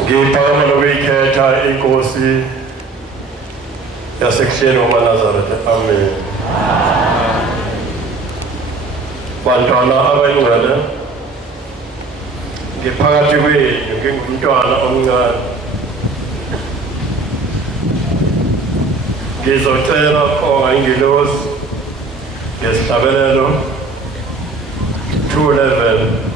Ngiphakamela ukuyikhetha inkosi yasekuseni wamaNazaretha. Amen. Bantwana abayingcwele, ngiphakathi kwenu ngingumntwana omncane. Ngizocela khona ingilosi ngesihlabelelo 2:11.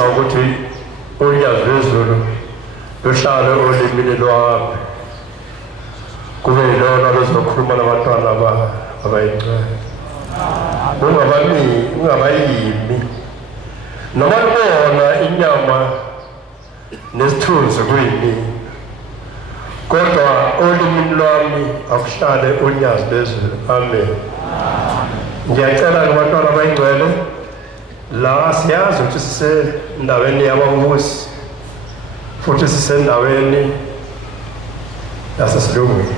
ngiyafisa ukuthi ulwazi lwezulu luhlale olimini lwami kube yilona lozokhuluma nabantwana abayingcwele ungabayimi noma libona inyama nesithunzi kuyini kodwa olimini lwami akuhlale ulwazi lwezulu. Amen. Ngiyacela kubantwana abayingcwele la siyazi ukuthi sisendaweni yababusi futhi sisendaweni yasesilungwini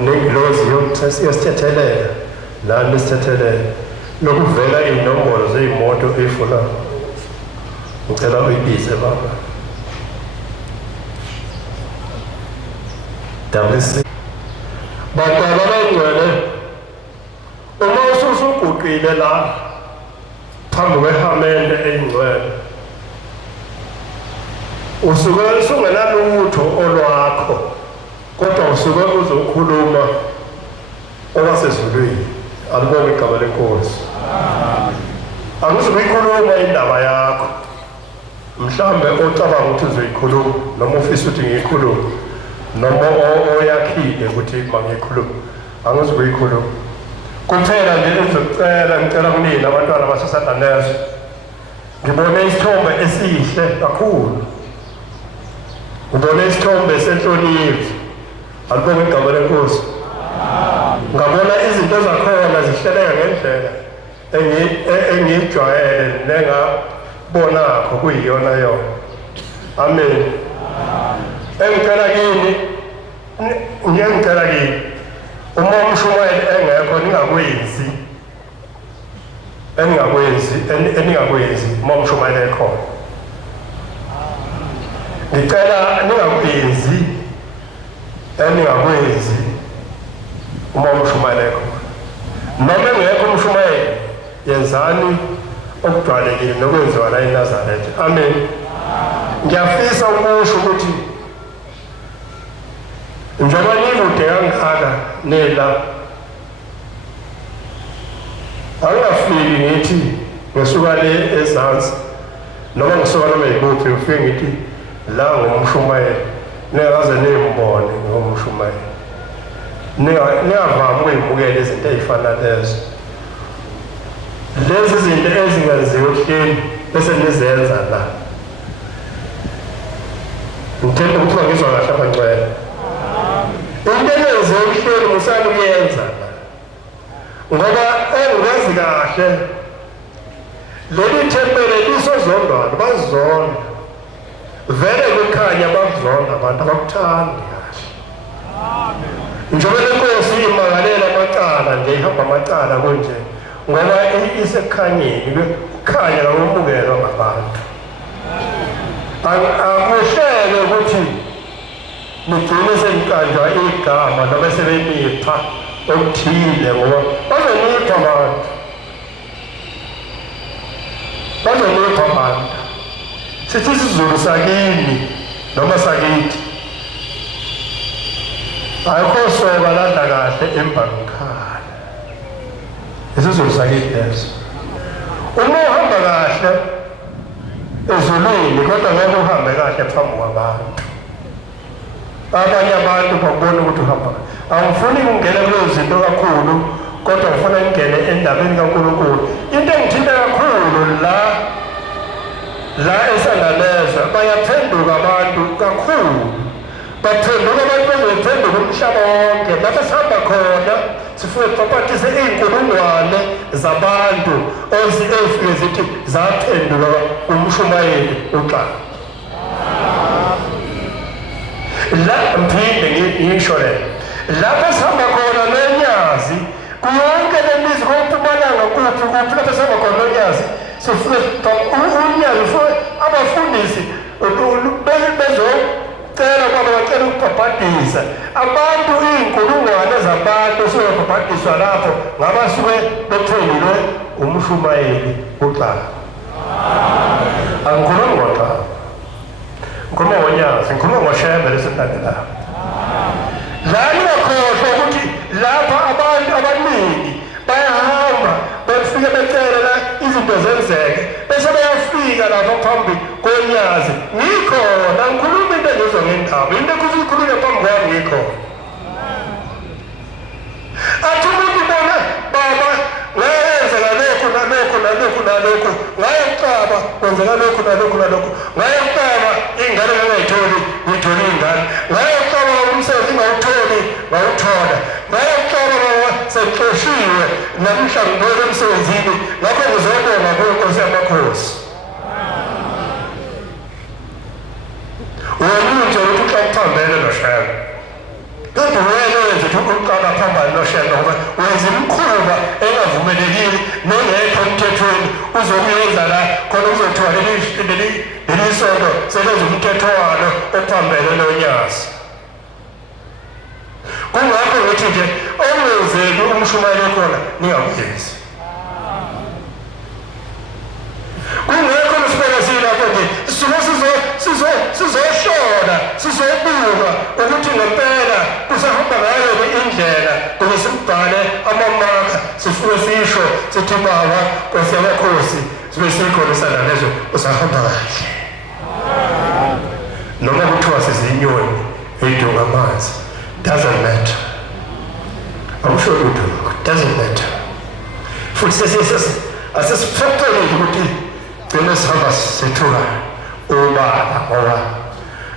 nengilozi yosithethelela la nisithethelela lokuvela iy'nombolo zey'moto ey'funa ngicela uyibize baba WC bantwana abayingcwele uma usuguqile la phambi kwehamende eyingcwele usuke usungenalutho olwakho kodwa usuke uzokhuluma okwasezulwini. Alibonge igama lenkosi. Akuzukuyikhuluma indaba yakho mhlambe ocabanga ukuthi uzoyikhuluma noma ufisa ukuthi ngiyikhulume noma oyakhile ukuthi mangiyikhulume. Angizukuyikhuluma kuphela nje ngicela kunina abantwana baseSandanezo ngibone isithombe esihle kakhulu, ngibone isithombe senhlonipho. Alibonge igama lenkosi. Ngabona izinto zakhona zihleleka ngendlela engiyijwayele nengabonakho kuyiyona yona. Amen. Engicela kini uma umshumayeli engekho ningakwenzi uma umshumayeli ekhona. Ngicela ningakwenzi uma umshumayeli ekhona. Noma engekho umshumayeli yenzani okujwayelekile nokwenziwa la eNazaretha. Amen. Ngiyafisa ukusho ukuthi njengoba nikude kangaka nela angafiki ngithi ngisuka le ezansi noma ngisuka noma yikuphi ufike ngithi la ngumshumayeli ningakaze nimbone ngumshumayeli. Ningavami ukuyibukela izinto ey'fana lezo. Lezi zinto ezingenziwa ehleni bese nizenza la. Ngithemba ukuthi ngizwa kahle abangcwele. Into eyenziwa ehleni musani kuyenza la. Ngoba engazi kahle leli thempele lisozondwana bazonda. Vele kukhanya bakuzonda abantu abakuthandi kahle. Njengoba lenkosi imangalela amacala nje ihamba amacala konje ngoba isekukhanyeni kukhanya nokubukelwa ngabantu. Akuhlele ukuthi nigcine seniqanjwa igama noma sebenipha okuthile ngoba bazonipha abantu. Sithi isizulu sakini noma sakithi ayikho soba landa kahle embangikhaya. Isizulu sakithi leso. Uma uhamba kahle ezulwini kodwa ngeke uhambe kahle phambi kwabantu. Abanye abantu bakubona ukuthi uhamba. Angifuni ngingene kulezo zinto kakhulu kodwa ngifuna ngingene endabeni kaNkulunkulu. Into engithinta kakhulu la eSandanezo bayaphenduka abantu kakhulu. Baphenduka abantu bezophenduka umhlaba wonke. Lapho sihamba khona sifike sipaphathise iy'nkulungwane zabantu ezifike zithi zaphenduka umshumayeli uXaba. La mphinde ngisho le lapho sihamba khona nonyazi kuyonke lemizi kompumalanga kuphi lapho sihamba khona nonyazi sifike unyazi futhi abafundisi bezocela kwaba bacela ukubhabhadisa abantu iy'nkulungwane zabantu sebebhabhadiswa lapho ngabasuke bethengelwe umshumayeli uXaba. Angikhulumi ngoXaba, ngikhuluma ngonyasi, ngikhuluma ngoShembe lesentandelabo. La ningakhohlwa ukuthi lapha abantu abaningi bayahamba befike becelela izinto zenzeke bese ngafika lapho phambi konyazi ngikhona ngikhuluma into lezo ngendaba into kuzikhuluma phambi kwami ngikhona athi umuntu bona baba ngayenzela lokhu nalokhu ngayecaba kwenzeka lokhu nalokhu ngayecaba ingane ngayitholi ngithole ingane ngayecaba umsebenzi ngawutholi ngawuthola ngayecaba baba sexoshiwe namhla ngibona emsebenzini lapho ngizobona kuNkosi yamakhosi wonke ukuthi xa uphambene noshaka kanti wena wenza ukuqala phambili noshaka ngoba wenza imikhuba engavumelekile nongekho emthethweni uzokuyenza la khona uzothiwa leli sonto selenza umthetho walo ophambene nonyazi kungakho ngithi nje ongenzeli umshumayelo khona ningakuyenzi kungekho nesibonakala lapho nje sizoshona sizobuka ukuthi ngempela kusahamba ngayo indlela ukuze sibhale amamaka sifike sisho sithi baba Nkosi yamakhosi sibe sikholisana lezo usahamba kahle noma kuthiwa sizinyoni eyidunga amanzi doesn't matter I'm sure you do doesn't matter futhi asesifakele ukuthi phela sihamba sithula ubaba ngoba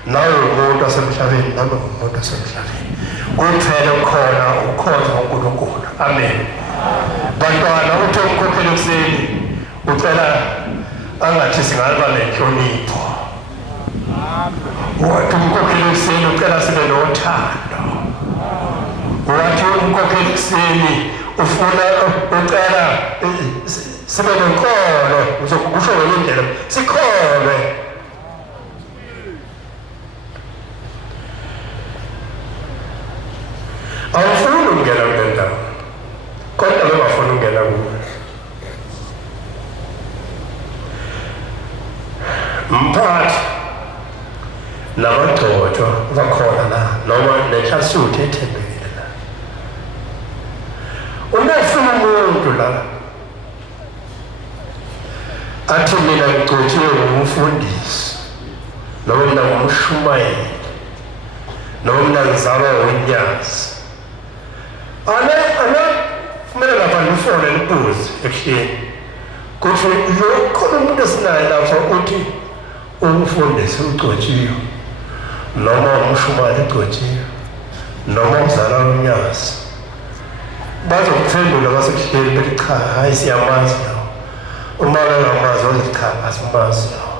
nawe umuntu asemhlabeni nami umuntu asemhlabeni kuphela ukhona uNkulunkulu amen bantwana uthi umkhokheli ekuseni ucela angathi singaba nenhlonipho wathi umkhokheli ekuseni ucela sibe nothando wathi umkhokheli ekuseni ufuna ucela sibe nenkolo uzokusho ngendlela sikholwe awufuni ukungena kule ndawo kodwa bengafuni ukungena kuyo mphathi nabagcotshwa bakhona la noma nehlasuthi ethembekile la umefuna umuntu la athi mina ngigcotshiwe ngumfundisi noma mina ngumshumayeli noma mina ngizalwa unyazi kumele lapha ngifone libuzi ehleni kuthi khona umuntu esinaye lapha uthi umfundisi ugcotshiwe noma umshumayeli ugcotshiwe noma umzala unyazi bazokuphendula basekuhleli bethi cha hayi siyamazi lawo uma bengamazi wathi cha asimazi lawo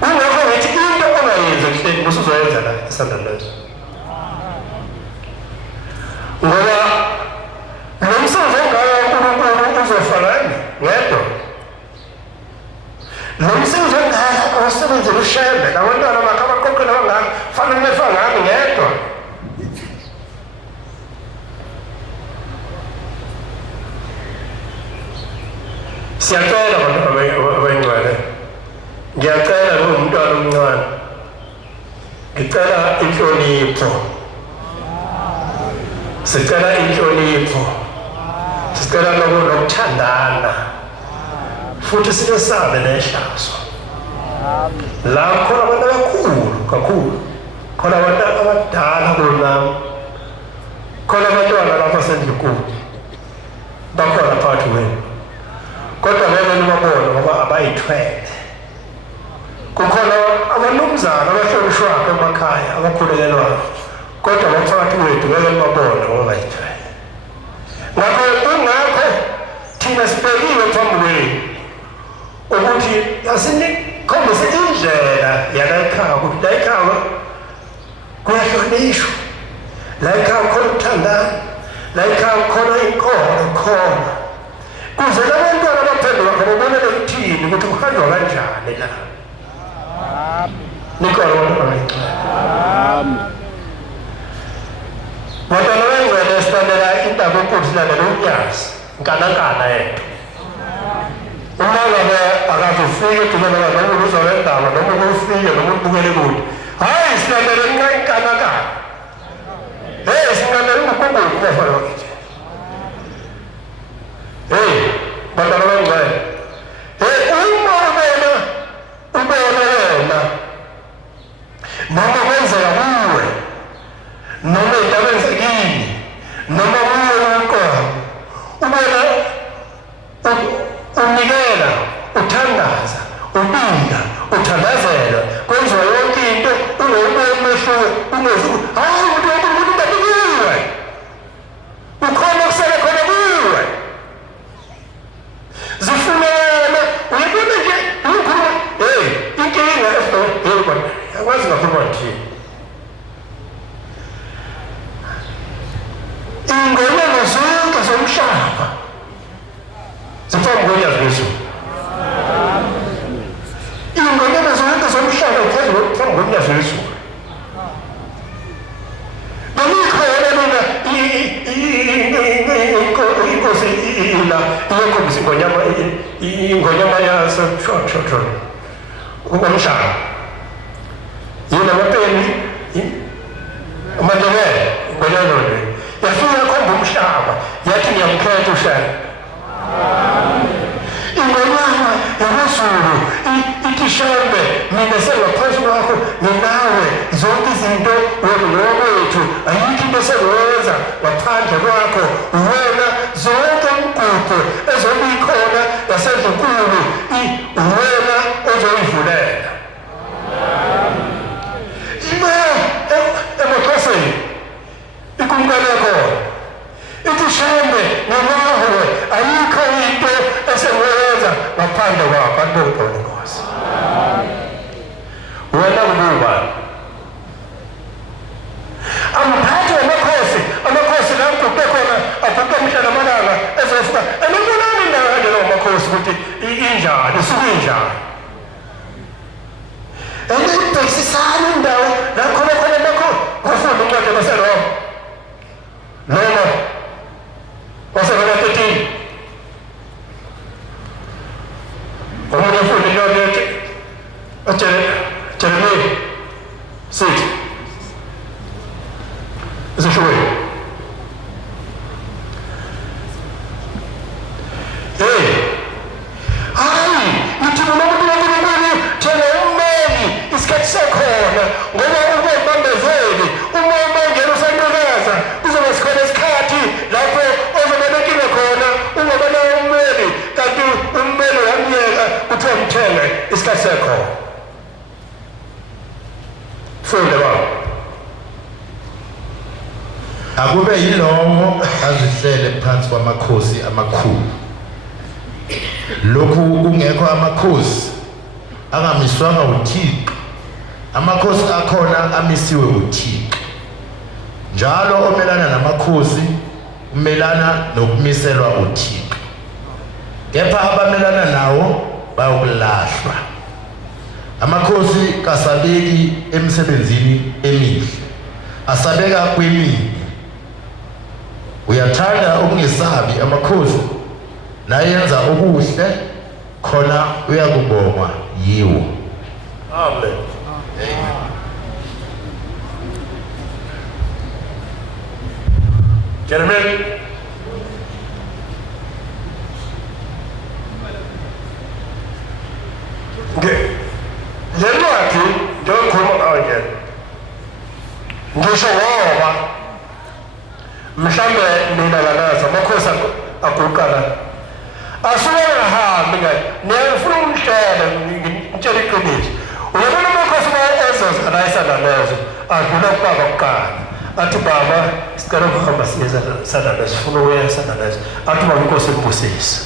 kungakho ngithi into ongayenza kuhleli usuzoyenza la isandla leso ngoba lo msebenzi ongayo uNkulunkulu uzofanani ngedwa lo msebenzi ongayo awusebenze ushembe labantwana bakhe abaqoqela bangaka fanele nefa ngami ngedwa siyacela abantu abangcwele ngiyacela umntwana omncane ngicela inhlonipho sicela inhlonipho sicela nokuthandana futhi sinesabe nehlazo la khona abantu kakhulu khona abantu abadala kunami khona abantwana lapha sendlunkulu bakhona phakathi kwenu kodwa ngeke nibabone ngoba abayithwele kukhona abanumzana abahlonishwayo emakhaya abakhulelelwayo kodwa baphakathi kwethu ngeke nibabone ngoba bayithwele ngakho thina sibhekile phambi kwenu ukuthi asinikhombise indlela yalayikhaya ukuthi layikhaya kuyahlonishwa layikhaya khona ukuthandana layikhaya khona inkolo khona kuze labantwana baphendula ngababonele kuthini ukuthi kuhanjwa kanjani la nikolo bantwana bengcwele sithandela indaba enkulu silandela unyazi nkanankana yethu uma ngabe akazofika edumela noma uzowendaba noma ufike noma ubukele kude hayi silandela nkanankana silandela uNkulunkulu kubafana bakithi bantwana bangcwele uma noma kwenzeka kuwe noma indabenza kini noma kuwe ubona unikela uthandaza ubinga uthandazela kwenziwa yonke into ungumehluko ungezuku hayi umuntu ubabukiwe ukhona kusele khona kuwe zifunela uyibona nje ukhuluma inkinga efika akwazi ngakhuluma nje ingonyama zonke zomhlaba zifana ngonyaka wezulu ingonyama zonke zomhlaba zifana ngonyaka wezulu nemikhona mina inkosi ila iyakhombisa ingonyama yaso short umhlaba yena mapeni amadebele ingonyama yafika khomba umhlaba yathi ngiyamkhetha ushaka ingonyama yamazulu itishambe mina sengaphansi kwakho ninawe zonke izinto wethu ayikho into esengenza ngaphandle kwakho wena zonke imigudu ezobikhona yasezinkulu wena ozoyivulela emakhosini ikumkane khona itishambe ninawe ayikho into esengenza ngaphandle kwakho akubona inkosi wena ngubani amphathi amakhosi la kude khona aguqe umhlaba amalanga ezofika anibonani indawo kanjalo amakhosi ukuthi injani isuke injani enibhekisisana indawo la khona lakho ufunda incwadi yabaseRoma noma waseRoma 13 omunye ufunda incwadi yathi Jeremiah 6 zishuwe nithi noma uNkulunkulu thena ummeli isikhathi sekhona ngoba ubembambezeli uma ungena usanqakaza kuzoba sikhona isikhathi lapho ozobekile khona ungabona ummeli kanti ummeli uyamyeka kuthiwa mthele isikhathi sekhona funda baba akube yilowo azihlele phansi kwamakhosi amakhulu lokhu kungekho amakhosi angamiswanga uThixo amakhosi akhona amisiwe uThixo njalo omelana namakhosi umelana nokumiselwa uThixo kepha abamelana nawo bayokulahlwa amakhosi kasabeki emsebenzini emihle asabeka kwemibi uyathanda ukungesabi amakhosi nayenza okuhle khona uyakubongwa yiwo amen Jeremiah lencwadi njengokhuluma ngayo nje ngisho ngoba mhlambe mina lanaza amakhosi akuqala asuke ngahambi ngayo niyafuna umhlele ngitshela iqiniso uyabona amakhosi ezoza la esadalezo adlula kubaba kuqala athi baba sicela ukuhamba siyeza sadalezo sifuna ukuya sadalezo athi baba inkosi imbusise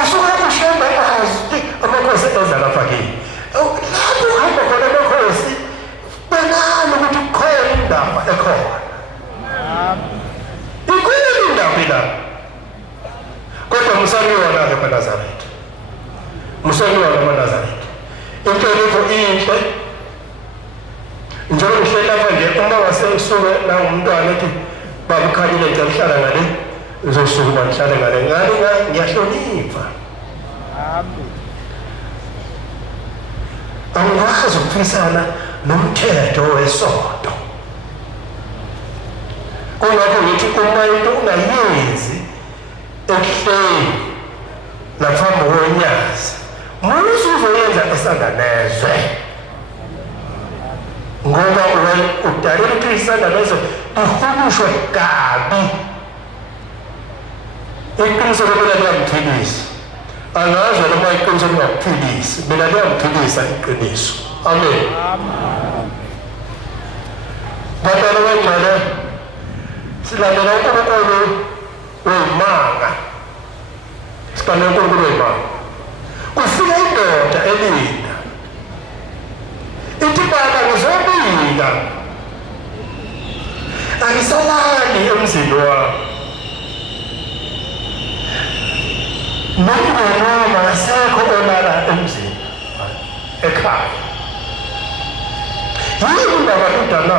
asuke kushamba azi amakhosi eza lapha kini lapho uhamba khona amakhosi benani ukuthi kukhona indaba ekhona ikhona indaba la kodwa musaliwona ke Nazareth musaliwona eNazaretha into letho inhle njalo ngishela lapha nje uma wasesuke la umntwana ethi babukhanyile nje mhlala ngale uzosuka mhlala ngale ngiyahlonipha angikwazi ukufisana nomthetho wesonto kungakho ngithi uma into ungayenzi ekuhleni laphambi konyazi musu uzoyenza esanda nezwe ngoba udalela ukuthi isanda nezwe ihumushwe kabi. Iqiniso lokuba liyamphilisa, angazi noma iqiniso lingakuphilisi, mina liyamphilisa iqiniso. Amen. Bantwana bangcwele, silandela uNkulunkulu wemanga, silandela uNkulunkulu wemanga. Kufika indoda elinda ithi, baba ngizobika, angisalali emzini wami, nomngane akasekho olala emzini ekhaya. Yini ndaba lodana?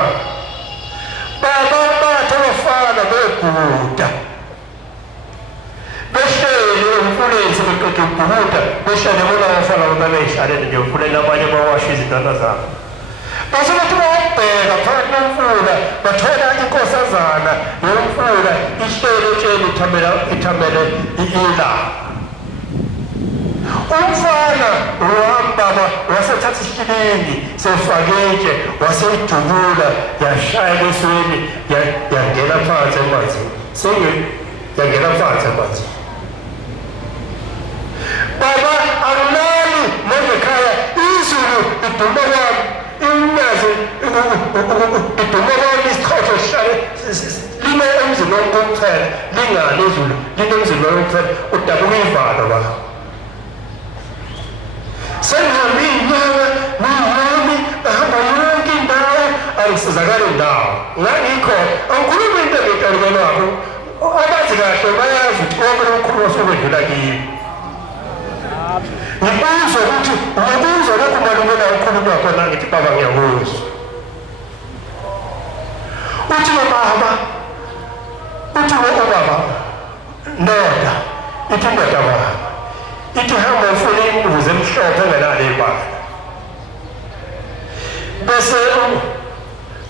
Baba bathi abafana beguda behleli emfuleni sebeqeda ukubhukuda, behlale bona abafana babeyihlalele nje emfuleni, abanye bawasha izintwana zabo. Base bathi bayabheka phakathi komfula, bathola inkosazana yomfula ihleli etsheni ithamele ilanga. Umfana wambaba wasethatha isilingi sefaketshe, waseyijubula, yashaya esweni, yangena phansi emanzini. Yangena phansi emanzini. Baba akulali manje ekhaya, izulu iduma kwami, imnazi iduma kwami, isichotho sihlale line emzini wokuthela, lingani izulu, line emzini wokuthela, udabuka ivalo baba. Sengihambe iy'nyanga nami ahamba yonke indawo, angisizakale indawo. Ngangikhona, angikhulumi into engikalukela wabo, abazi kahle bayazi ukuthi konke lokhu osekwedlula kimi. Ngibuzwa ukuthi ngibuzwa lokhu malungela ukhulunywa khona, ngithi baba ngiyakuzwa. Uthi baba, uthi ubaba, ndoda, ithi ndoda baba, ithi hamba ufune imbuzi emhlophe engenalo ibala,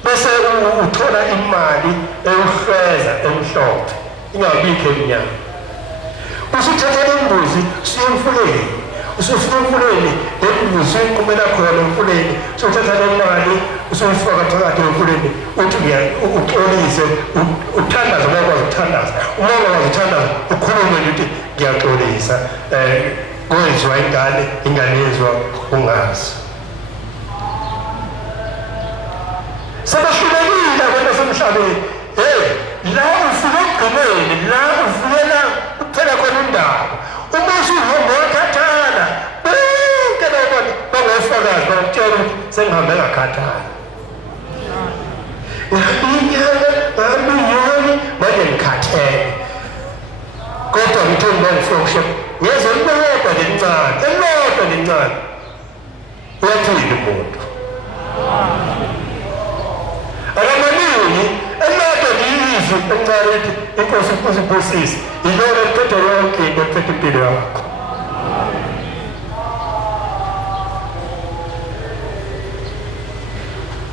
bese uthola imali eufeza emhlophe ingabikho emnyama. Usuthatha imbuzi usuye emfuleni, usufika emfuleni, imbuzi uyiqumela khona emfuleni, usuthatha le mali usuyifaka phakathi emfuleni, uthi uxolise, uthandaze uma ukwazi ukuthandaza. Uma ungakwazi ukuthandaza, ukhulume ukuthi ngiyaxolisa, kwenziwa ingane yenziwa ungazi. Sebehlulekile abantu basemhlabeni. La ufike ekugcineni, la ufikela kuphela khona indaba. Uma usuhamba wakhathala, bonke labo bangofakazi bakutshela ukuthi sengihambe ngakhathala. Ngihambe inyanga, manje ngikhathele. Kodwa ngithe ngifoshe, ngeze elilodwa lencane, uyaphila umuntu. Akamaningi, elilodwa liyizwi encane ethi inkosi uzibusise, yilona eliphethe yonke into, eliphethe impilo yakho.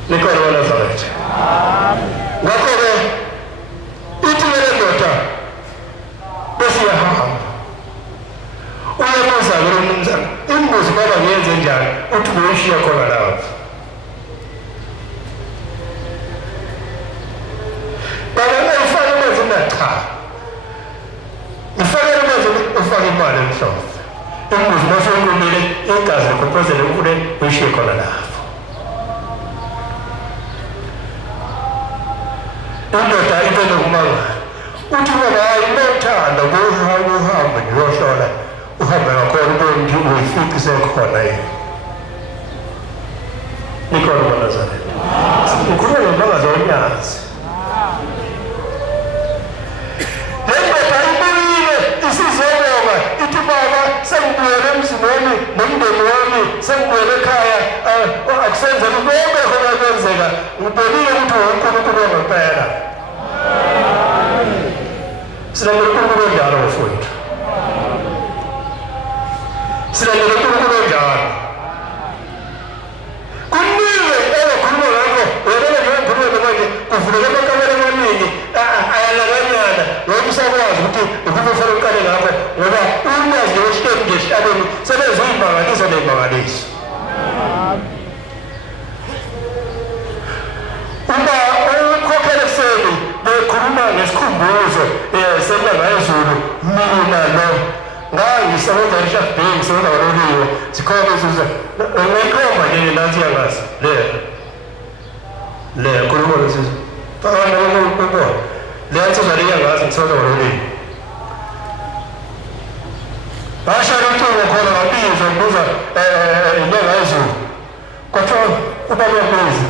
Nikhona waNazaretha. Ngakho-ke ithi le ndoda bese iyahamba, uyabuza-ke lo mnumzane, imbuzi baba ngiyenze njani? Uthi uyishiya khona lapho. Baba ngifake emanzini, cha, ngifake emanzini, ufake imali emhlophe. Imbuzi mase uyilumile, igazi likhophozele emfuleni, uyishiye khona lapho. Indoda ipende kumangala, uthi baba hayi unothanda uhambe ngiyohlola, uhambe ngakhona ubone ukuthi uyifici isekhona yini. Nikhona waNazaretha. Ukhuluma nomakazi wonyazi. Le ndoda ibuyile isizobonga, ithi baba sengibuyele emzini wami nomndeni wami, sengibuyele ekhaya, akusenzeki konke khona kwenzeka, ngibonile ukuthi uNkulunkulu wangempela. Silandela uNkulunkulu onjalo mfowethu, silandela uNkulunkulu onjalo. Kuningi engakhuluma ngakho, wena nje ngikhuluma manje kuvuleke amakamera amaningi ayalakanyana, ngoba usakwazi ukuthi ukuba ufanele uqale ngakho, ngoba ulwazi lwesiteni ngesihlalweni sebenza iy'mangaliso ney'mangaliso. ngesikhumbuzo senyanga yezulu mina lo ngangisebenza eSharp Bay ngisebenza kaloliwe sikhona izuza ngikhomba nje nathi yangazi le khuluma lesizwe phakathi kwakho le nsizwa le yangazi ngisebenza kaloliwe basha lokho khona ngabizwa ngibuza inyanga yezulu kwathiwa ubaba uyabuza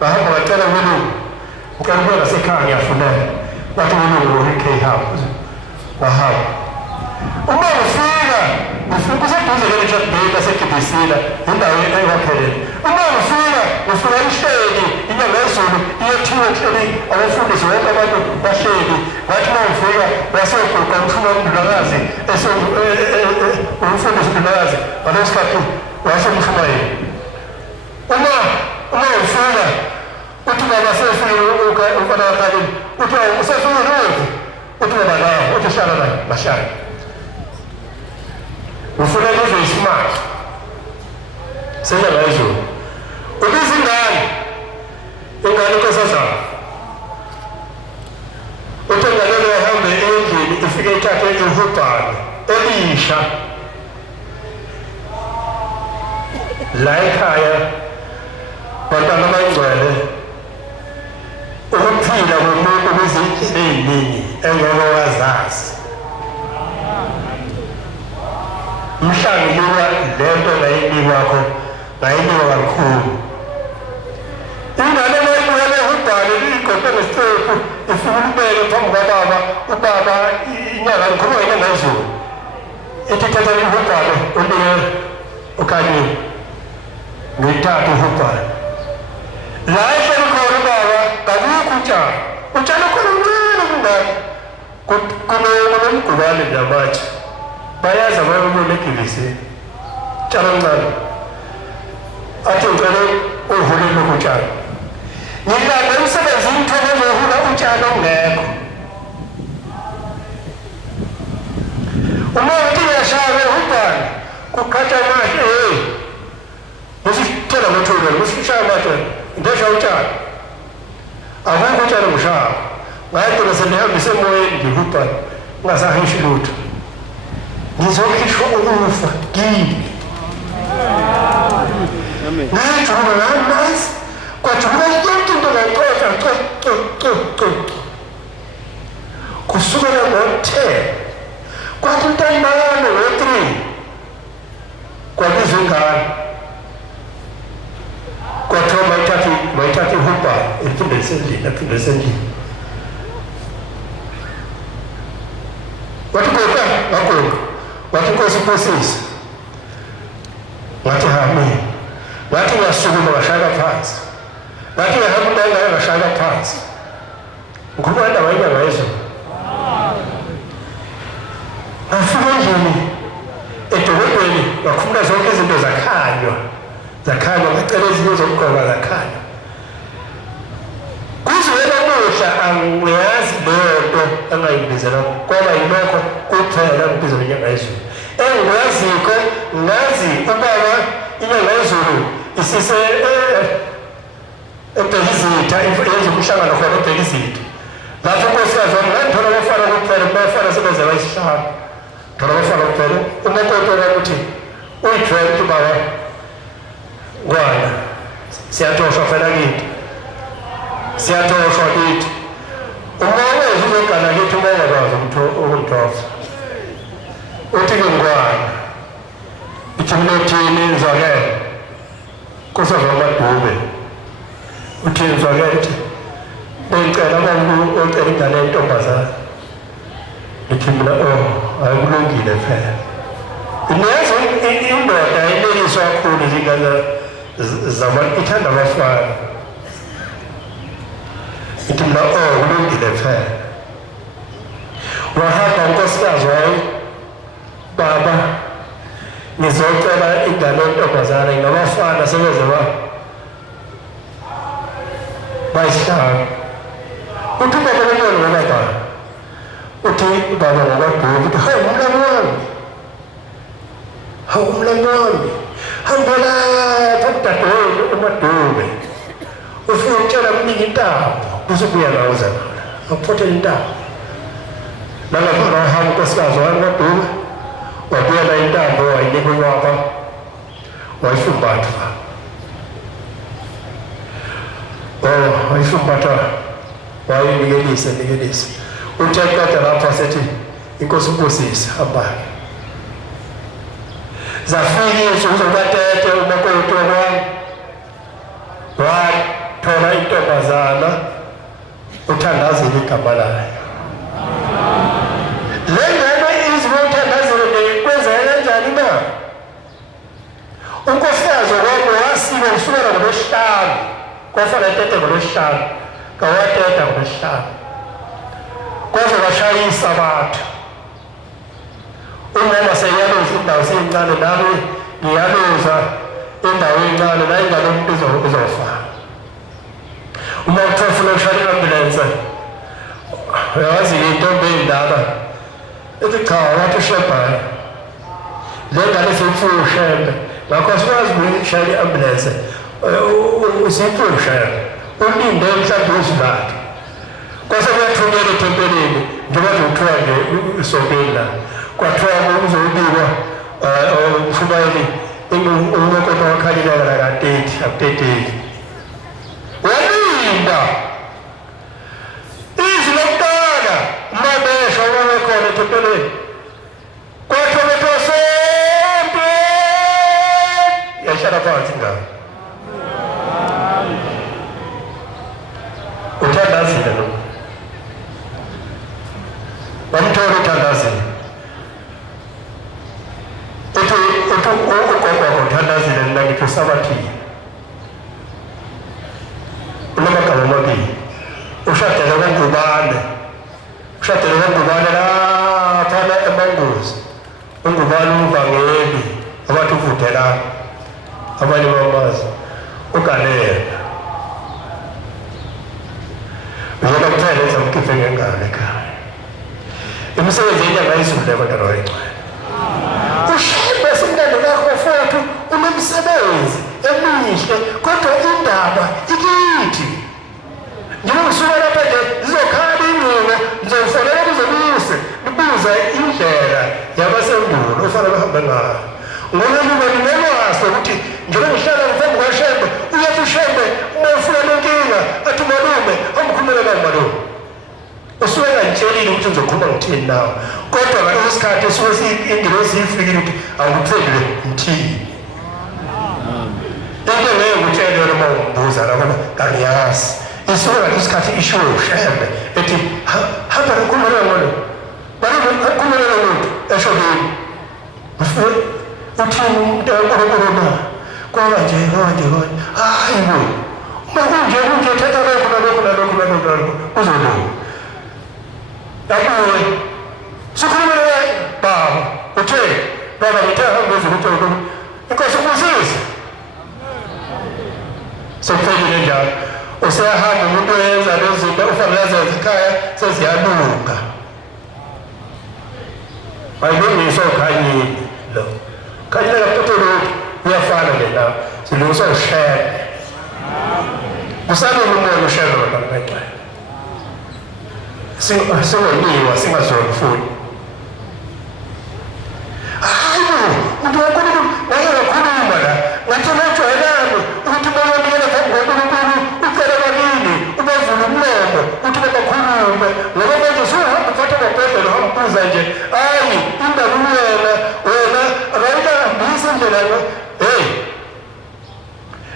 bahamba bacela uLungu ucela ukuba ngasekhaya ngiyafunela bathi uLungu UK hamba wahamba uma ufika kuseduze ke-Richard Bay laseGibisila indawo engaphelele uma ufika ihleli inyanga yezulu iyethiwa hleli abafundisi bonke abantu bahleli ngathi uma ufika waseguqa umfuna umdulakazi umfundisi umdulakazi ngalesikhathi wasemshumayeli uma ufika uthi baba sefike umfana wakhalini uthi usefike lokhu uthi baba lawo uthi hlala la bahlala ufuna lezo isimanga senyanga yezulu ubiza ingane nkosazana uthi ingane yahambe endlini ifike ithathe ihubhane elisha la ekhaya bantwana bayingcwele ukuphila komuntu bezindlela ey'ningi engeke wazazi mhlawumbe lento ngayinikwakho ngayinikwa kakhulu ingane mayibuye ubhale ligoqe ngesitepu ifuna ulibeke phambi kwababa ubaba inyanga ngikhuluma ngenyanga yezulu ithi thatha ubhale ulike okanye ngithathe ubhale la ehleli khona ubaba kakukho utshani khona mncane kungani kunomgubane namatshe bayazi abayobona egilisini tshalo mncane athi ngicela uvule lokhu tshalo ngilanda emsebenzini thona ezohula utshalo ongekho uma uthi uyashaya ubhane kuqhatha amahle musithela ngothule musishaya amahle ndesha utshalo akukho utshalo ngishaya ngayigcina sendihambise emoyeni ngihubhane ungasahishi lutho ngizokhishwa ukufa kimi ngajuluka ngamanzi kwajuluka yonke into ngaxoxa kusukela ngo-10 kwathi ntambama ngo-3 kwabizwa ingane kwathiwa mayithathe ihubhane iphinde lisendlini wathi goqa ngagoqa wathi Nkosi Nkosisi wathi hamini wathi ngasukuma ngashaka phansi wathi ngahamba undangayo ngashaka phansi ngikhuluma indaba yenyanga yezulu ngafika endlini edolobheni ngakhuluma zonke izinto zakhanywa ngacela ezinye zokugqoka zakhanywa kuzwela namuhla angiyazi leyo nto angayibizela ngoba yilokho kuphela kubiza inyanga yezulu engaziko ngazi ubaba inyanga yezulu isise ebhekizitha yenza umhlangano khona ebhekizitha lapho unkosikazi wami ngandithola abafana kuphela abafana sebenza bayisihlanu thola abafana kuphela umakotela ukuthi uyijwayele ukuthi baba ngwana siyatoshwa phela kithi siyatoshwa kithi uma weza uzogana kithi uma ungakwazi ukumtofa uthi-ke ngwana ithi mnothini nizwakele nkosazana uMadube uthi nizwakele ithi bengicela ocela ingane yentombazane ithi mina hayi kulungile phela niyazi indoda ineliswa kakhulu izingane ithanda abafana ithi mina kulungile phela wahamba unkosikazi wayo baba ngizocela ingane yentombazane ngabafana sebeze bayisihlanu uthi baba lentwana ngobaba uthi baba ngokwaDube uthi hayi umlando wami hamba lapha kudadewenu uMadube ufike utshela mningi intambo kuze ubuya nawo uzana akuphothela intaba nalakhona wahamba unkosikazi waNoduma wabuyela intambo wayinika unwaba wayifumbatha wayifumbatha wayinikelisa uthe qeda lapho asethi inkosi umbusise hambake zafika insuku zokubatete umakoti wakwami wathola intombazana uThandazile igama layo le ngane izwe uThandazile kwenza kanjani na unkosikazi wakwami wasika kusukela ngoLwesihlanu kwafana etete ngoLwesihlanu kawateta ngoLwesihlanu kwaze kwashayisa abantu umama seyaluza indawo seyincane nami ngiyaluza indawo encane la ingane umuntu uzofa uma uthofuna ushaya i-ambulense uyawazi-ke intombi ey'ndala ethi cha wathi ushebhayo le ngane siyimfuyo ushembe ngakho asikwazi ukushayela i-ambulense usiyimfuyo ushembe ulinde mhlawumbe uzibakhe kwase kuyathunyelwa ethempelini njengoba kuthiwa nje isokeni la kwathiwa uzobikwa umshumayeli umakoti wakhalileka nakateti walinda izwi lokuqala umabesha wabekhona ethempelini kwathiwa bethiwa sonke yashara phansi ngalo uThandazile lo wamthola uThandazile uthi ugogo uThandazile mina ngithi usabathile unamagama amabili ushadele kwaNgubane laphana eMangozi uNgubane umvangeli abantu uvudelana abanye bamazi uGalela njengoba kuthele ezamkhiphe ngengane ekhaya imisebenzi yenyanga izulu abantwana bayingcwele ushembe simntana lakho mfowethu unomsebenzi emihle kodwa indaba ikithi njengoba ngisuka lapha nje zizokhala incingo ngizofonela kuzobuse nibuza indlela yabasendulo ofanele bahambe ngayo ngoba ninolwazi ukuthi njengoba ngihlala ngaphambi kwaShembe uyathi uShembe uma ufuna nenkinga athi malume angikhulumela malume usuke ngitshelile ukuthi ngizokhuluma ngithini nawe kodwa ngaleso sikhathi usuke ingilosi ifikile ukuthi awukuphendule ngithini into ngeke ngitshele yona uma ungibuza lapho kangiyazi isuke ngaleso sikhathi isho uShembe ethi hamba nokhulumela ngalo malume khulumela ngomuntu esho kimi uthini umuntu okorona kwaba nje hayi bo uma kunje thatha lokhu uzolunga yakuwe sikhulumele baba uthe baba ngithatha ngezikuthoko inkosi kubusise sokuphelile njalo useyahamba umuntu oyenza lezinto ufanele azenze ekhaya seziyalunga ayilungiswa ukhanyile lo khanyile kapotolo uyafana ngena silungiswa uShembe kusale umoya uShembe bakangcwele singoniwa singazona futhi hayi umuntu wakhona naye wakhuluma la ngathi najwayelana ukuthi bayobuyela phambi kwaNkulunkulu ucela bakini ubavula umlomo ukuthi bakhulume ngoba manje suhamba uthatha amabhedlela uhambuza nje hayi indaba wena akayihambisa indlela yo hey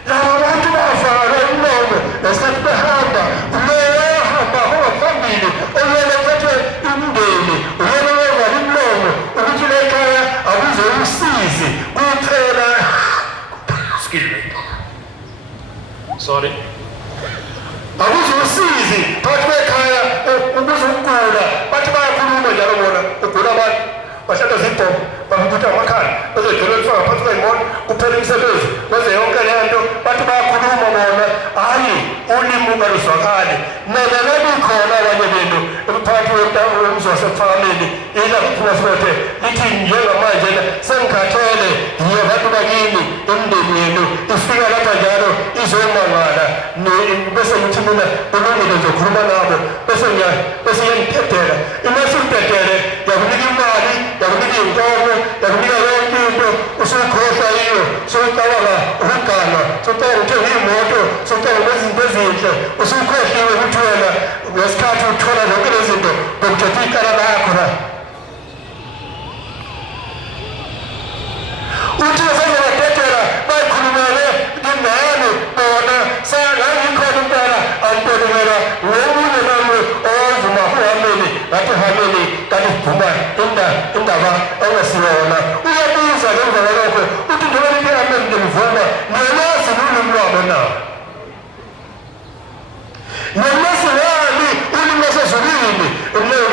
laba bantu bavala umlomo ngesikhathi behamba uyahamba phambili oyena uthathe imndeni uyena wavala umlomo ukuthi lekhaya akuze usizi kuphela sorry akuze usizi phakathi kwekhaya ukuze ukugula bathi bayakhuluma njalo bona ugula abantu bashada zibhombo baphutha amakhaya bezojela ukufaka phansi kwey'moto kuphela imisebenzi beze yonke le nto bathi bayakhuluma bona hhayi ulimi ungaluzwakali mina bebikhona abanye benu phakathi womzi wasekufakameni ilaphumasibethe lithi njengamanje sengikhathele yiyo abantu bakini emndeni yenu ifika lapha njalo izomangala bese ngithi mina kulungile ngizokhuluma nabo bese ngiyangithetela imase ngithetele yakunika imali yakunika iy'nkomo yakunika yonke into usukhohlwa iyo sowucabanga ukugana sowucabanga uthenga iy'moto sowucabanga nezinto ezinhle usukhohliwe ukuthi wena ngesikhathi uthola zonke lezi zinto ngokuthetha icala lakho la uthi sezabatetela bayikhulumele ngingane bona sangangikhona impela antolimela ngomunye nami owavuma uhameni ngathi hameni kanti vuma indaba engasiyona uyabiza ngemva kwalokho uthi njengoba lithi hameni ngimvuma nolazi lulimi lwabo na nolazi lwami ulimi lwasezulwini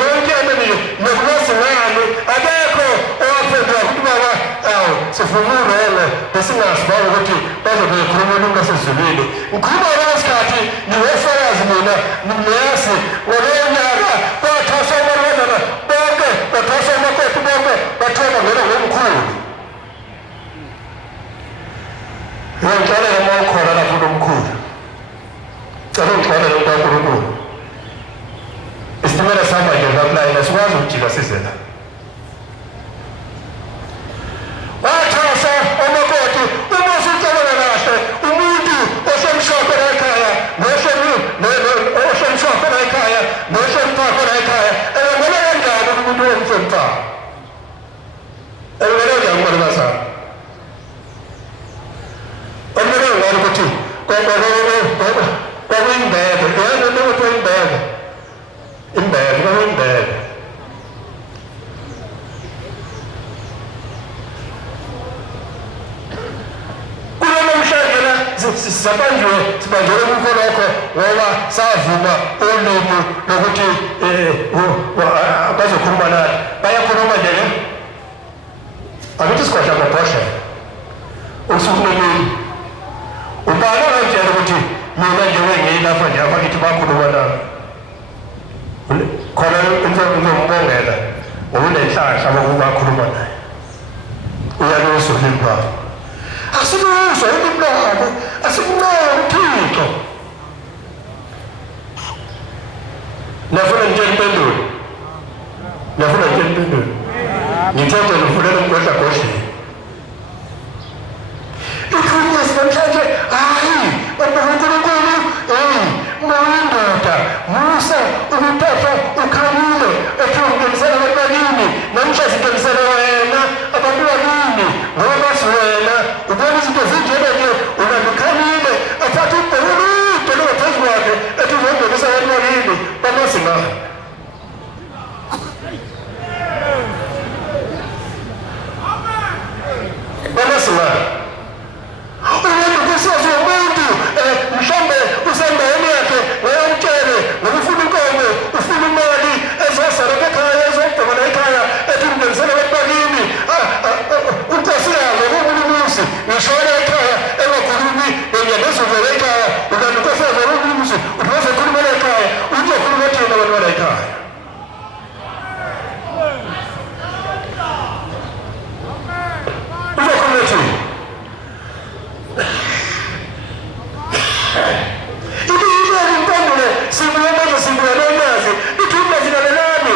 lonke hameni nokulazi lwami akekho owaphendula ukuthi baba sifumulele besingasibayo ukuthi bazobe khuluma ulimi lwasezulwini ngikhuluma ngesikhathi ngiwofakazi mina ngiyasi ngolowo nyaka bathwasa amalwazana bonke bathwasa amakoti bonke bathoba ngena ngomkhulu ngiyangixolela uma ukhona lapho nomkhulu cela ungixolele uNkulunkulu isitimela sihamba nje kakulayela sikwazi ukujika size la wathasa amakoti uma usucabana kahle umuntu osemshophe la ekhaya osemshophe la ekhaya nosemphapho la ekhaya engena kanjani umuntu omsemphapho engena kanjani umalukazana engena ngani ukuthi kwakuyimbebe yena nokuthi imbebe kwakuyimbebe sibanjwe ukho lokho ngoba savuma ulimi lokuthi bazokhuluma nathi bayakhuluma nje akuthi sikhwahla ngobhosha usukumeni ubani ongatshela ukuthi mina nje wengilapha nje abakithi bakhuluma nami khona uzombongela ngokunenhlahla bokubakhuluma naye uyaluzwa ulimi lwabo asiluzwa ulimi lwabo asikunqoba uThixo nafuna nje impendulo ngithethe nofulela umgodla godleni ikhulunyasi namhlanje hayi bantu uNkulunkulu mawindoda musa ukuthatha ukhalile ethi ungenisela abantu bakini namhla singenisela wena abantu bakini ngoba basi wena ubona izinto zinjena nje ukanti ukhalile athatha ubhekulude longaphezu kwakhe ethi uzongenisa abantu bakini bamazi na bamazi na umuntu kusazi umuntu mhlawumbe usendaweni yakhe wayamtshele ngokufuna inkomo ufuna imali ezosala ekhaya ezobhekana ekhaya ethi ungenisela abantu bakini unkosi yazo kubulumusi ngishona ekhaya engakhulumi ngenyamezuvela ekhaya ukanti unkosi yazo kubulumusi uthi bazokhulumela ekhaya uzokhuluma thina abantu bala ekhaya uzokhuluma thina simbuyanonyazi ithumba zilalelani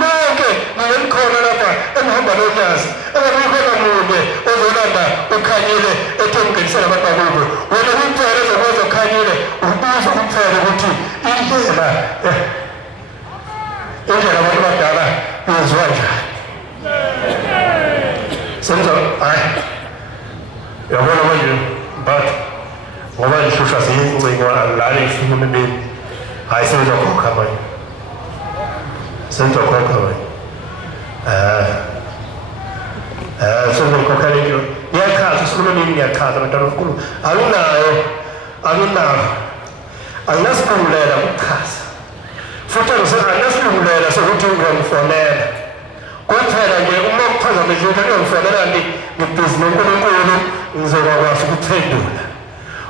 nonke ngikhona lapha engihamba nonyazi engabikhona munye ozolanda ukhanyile ethi ungenisela abantu bakubo wena kuphela ezokwazi ukhanyile ubuza kuphela ukuthi indlela abantu badala yenziwa njani senza hayi yabona manje but ngoba ngishusha siyincingo lana ifuna umini hayi senzokhokha manje senzokhokha leyo iyakhaza usulumeni ngiyakhaza abantwana omkhulu alunayo anginasikhululela ukuchaza futhi anginasikhululela sokuthi ngiyamfonela kuphela nje uma kuphazamisa ukuthi ngiyamfonela ngibhizi noNkulunkulu ngizokwazi ukuphendula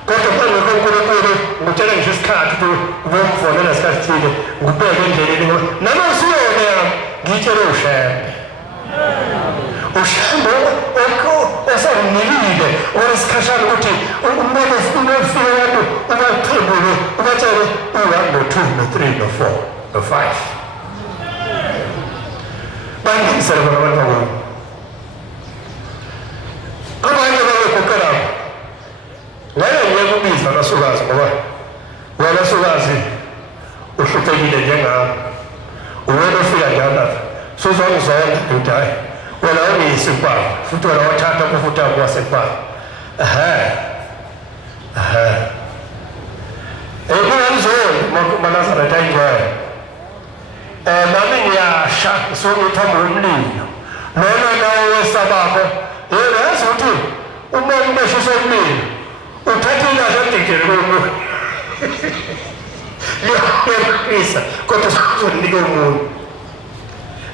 kodwa manje uNkulunkulu ngitshela ngisho isikhathi ubomfonela isikhathi thile ngibheke endleleni noma usiyona ngitshele ushembe esamnilile owesikhashana ukuthi umele ufike abantu ubaphile bulu ubatshele u-1 no-2 no-3 no-4 no-5 bangenisele bona abantu bakona abanye babekukelapo ngaye ngiyeke ubiza amasukazi ngoba wena sukazi uhluphekile njengami uwena ofika njalo suzongizonda ukuthi hayi wena ungiyisikwabo futhi wena wathatha umfutha wasekwabo kungamzoli manazaretha ayingcwele nami ngiyasha ngisuke umlilo noma nawe wesabakho yazi ukuthi uma ubeshisa umlilo uthatha ilahla edikele komuntu liyakhisa kodwa uzonika umuntu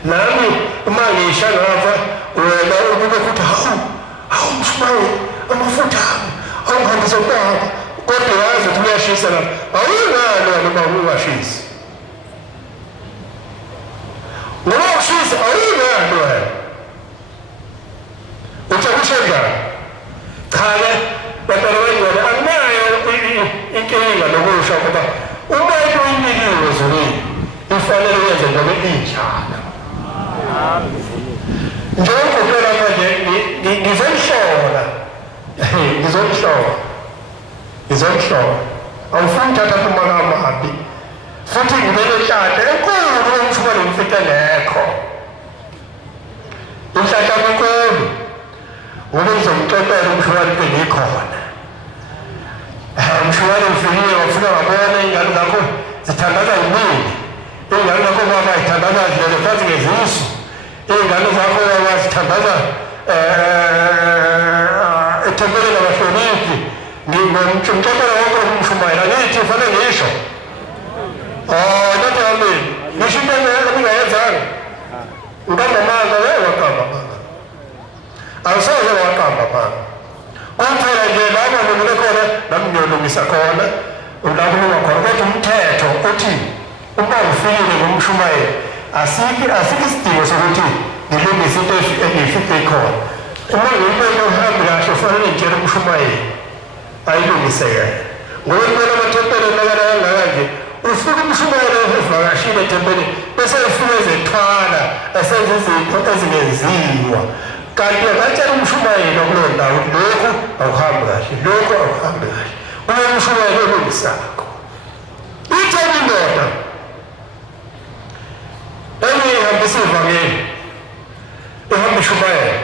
nami uma ngisha ngapha wena ukube kuthi hawu mshumayeli amafutha ami awuhambisa kwakho kodwa yazi ukuthi uyashisa lapha awungalo noma ungashisi ngoba ushisa awungalo wena uthi njani cha-ke bantwana bengcwele anginayo inkinga nokusho ngoba uma into uyinikiwe zulile ifanele uyenze ngoba injalo njengokupela manje ngizomhlola awufuni uthatha kumaka amabi futhi ngibele hlahla enkulu umshuba nomfite ngekho inhlahla enkulu ngoba ngizomxoxela umshwari bengikhona umshwari ufikile wafika wabona iy'ngane zakho zithandaza yimini iy'ngane zakho baba zithandaza zilele phansi ngezisu iy'ngane zakho baba zithandaza ethempeleni abahloniphi ngimxoxela wonke umshumayela ngithi fanele ngisho nodwa wami ngisho into engingayenzanga ngikambamanga wakambamanga awusoze waqamba phana kuphela nje laba nomule khona nami ngiyolungisa khona ulakulunga khona kodwa umthetho uthi uma ufikile ngomshumayeli asikho isidingo sokuthi ngilungise into engiyifike khona uma ngiyibona uhambe kahle ufanele ngitshele umshumayeli ayilungise yena ngoba impela amathempeli nakanje ufika umshumayeli evakashile ethempelini bese efika ezethwala esenza izinto ezingenziwa kanti abatshela umshumayeli kuleyo ndawo lokhu awuhambi kahle uma umshumayeli olungisakho itheni indoda enye ihambisa ivangeli ihamba ishumayela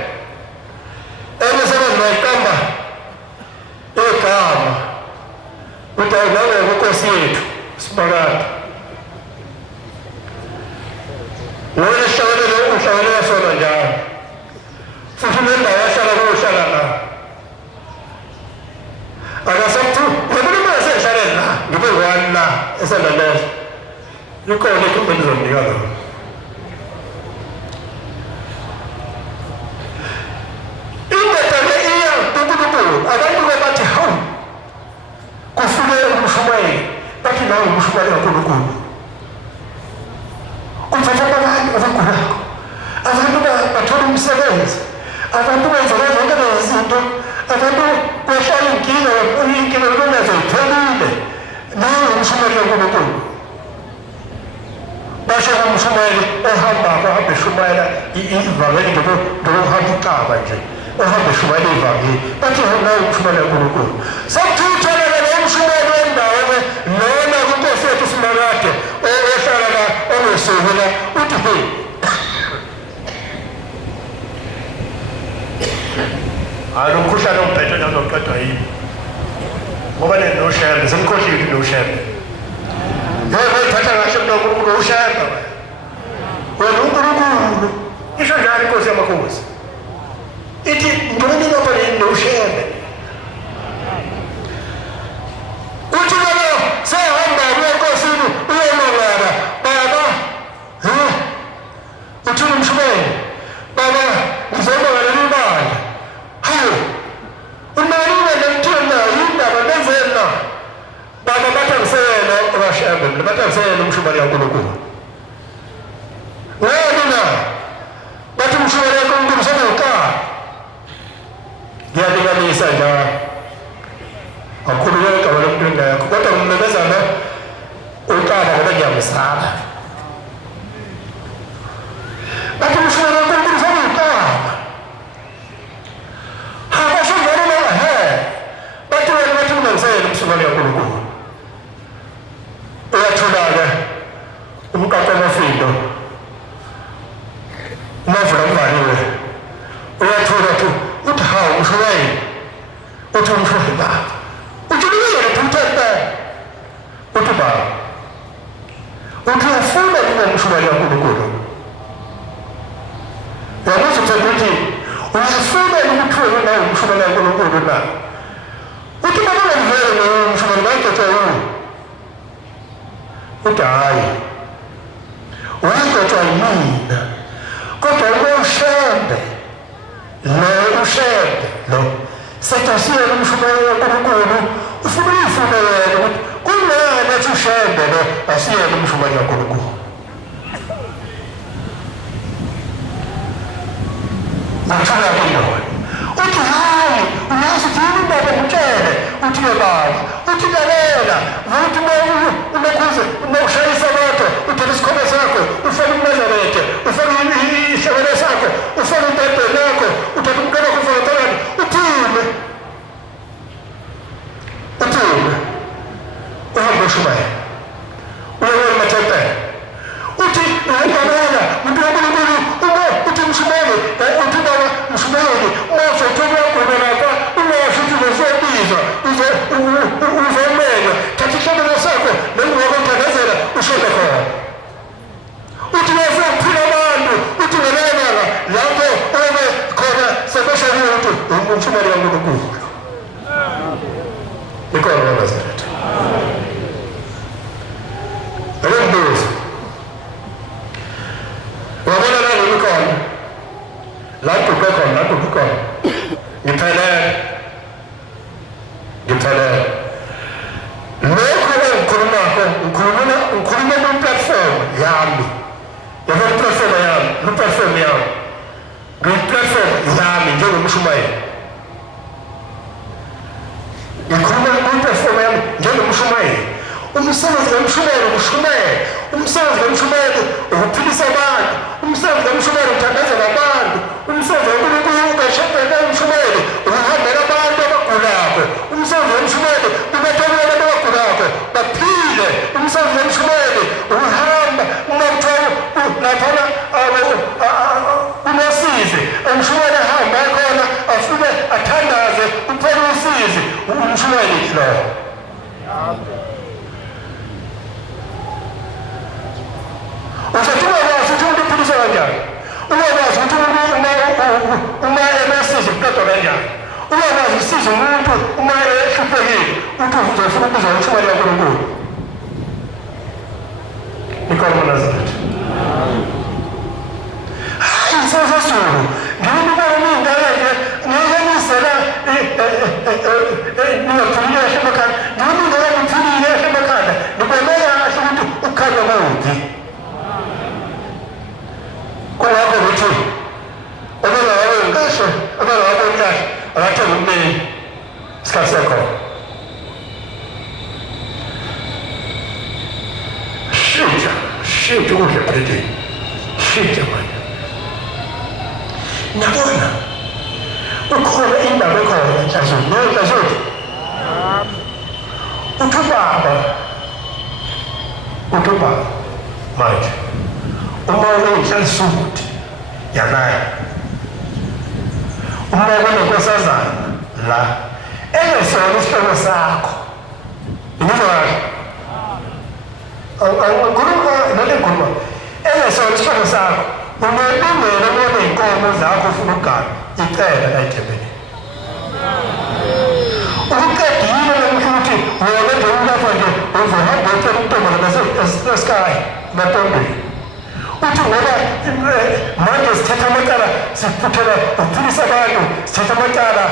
enye sebenzi nayiqamba igama ukuthi ayinawe kunkosi yethu sibakade wena uhlabelela sona njalo futhi nendawo yahlala kuyohlala la akasethi yabona uma sehlale la ngibe ngwani la esenalezo likhona ikhumbe lizomnika lona indoda le iya kuNkulunkulu abantu bathi hawu kufike umshumayeli bathi nawe umshumayeli kaNkulunkulu umthatha abantu abagulako abantu bathola umsebenzi abantu benza zonke lezi zinto abantu behlala inkinga benazoyitholile nawe umshumayeli kaNkulunkulu basho umshumayeli ehambako ahambe eshumayela ivangeli ndokuhamba uqaba nje ehamba eshumayela ivangeli bathi nawe umshumayeli kaNkulunkulu sakuthuthela lo umshumayeli wendawo noma kunkosi yethu simakade ohlala la onosuku la uthi hey lo mkhuhlane umphethe nazoqedwa yini ngoba nenoshembe semkhohlile noshembe bayithatha kahle mntu kaNkulunkulu ushembe wena uNkulunkulu isho njalo inkosi yamakhosi ithi ntoni ngapha noshembe uthi bona sehamba enkosini uyomangala baba uthi umshumayeli baba ngizomangala imali hayo umalile lemthona yindaba lezena baba bathangisela abashembe bathangisela umshumayeli kaNkulunkulu wena bathi umshumayeli kaNkulunkulu sokukala ngiyalinganisa njalo akhululeka wena mntu yakho kodwa mina uyamesaba bathi umshumane wankulunkulu fanitama habashungane bathi wena bathi unangisele umshumane wankulunkulu uyathula-ke umqaqo amafindo umavula kuvaliwe uyathula uthi hawu umshumane uthi umshumane baba uthi uyele phumthembe uthi baba uthi uyafuna ukuba umshumane wankulunkulu yabuza ukuthi uyafuna ukuthi wena nawe umshumane wankulunkulu na uthi baba ngivele umshumane wankulunkulu uthi hayi wangcotshwa yimina kodwa ushembe lo sethasiyele umshumane wankulunkulu ufuna uyifuna yena ukuthi kunani athi ushembe lo asiyele umshumane wankulunkulu nakuthula kuyona uthi hayi uyazi uthi yini baba ngitshele uthi-ke baba uthi lalela uthi unakhuze unakushayisa moto uthatha isikhomba sakho ufake uNazaretha ufake ihlabelo sakho ufake impembelo yakho uthatha umntwana wakho ufake eceleni uphume uhambe ushumayela uyewela emathempele uthi uyababela umuntu wankulunkulu uthi mshumayeli uthi baba mshumayeli mose uthome yakhona lapha ungasho uthi uzosobizwa uzomenywa thatha ihlabelo sakho nengingokondagazela ushone khona uthi wasephila abantu uthi ngenyanga lapho obe khona sebeshayile umuntu umshumane kankulunkulu ikhona kaNazaretha alembuzo wabona nani ikhona la kukhona ngiphelele lokho engikhulumako ngikhuluma ku-platform yami yabo i-platform yami ngi-platform yami njengomshumayeli ngikhuluma ku-platform yami njengomshumayeli umsebenzi kamshumayeli ukushumayela umsebenzi kamshumayeli ukuphilisa abantu umsebenzi kamshumayeli uthandazela abantu umsebenzi kankulunkulu ukashebheka umshumayeli ukuhambela abantu abagulako umsebenzi kamshumayeli ubatholela abantu abagulako baphile umsebenzi kamshumayeli ukuhamba ungathiwa laphana unosizi umshumayeli ahambe akhona afike athandaze uphele usizi umshumayeli lowo uzathi ungakwazi ukuthi umuntu uphilisa kanjani ungakwazi ukuthi uma enosizi kuqedwa kanjani ungakwazi ukusiza umuntu uma ehluphekile uthi uzofuna ukuza umshumane kankulunkulu ikhona uNazaretha hayi sezasuku ngibona ningeke ngiyemisela ningaphilile ehle emakhanda ngibona ngiphilile ehle emakhanda ngiboneka kahle ukuthi ukhanya kuphi kungakho ukuthi obengakabe ngisho obengakabe kahle akathenge umnini isikhathi sekhona shintsha ukudla epletini shintsha manje ngiyabona ukhona indaba ekhona enhlazweni nenhlazweni uthi ubaba manje uma unehlalisudi yanayo uma kunenkosazana la engesona isihlobo sakho ngizwayo ngikhuluma engesona isihlobo sakho unelungelo uma iy'nkomo zakho ufuna ukugana icela la ethembeni ukuqedile ukuthi wena nje ulapha nje uzohamba uthela untombazana esikhayi matombeni uthi ngoba manje sithatha amacala siphuthela ukuphilisa abantu sithatha amacala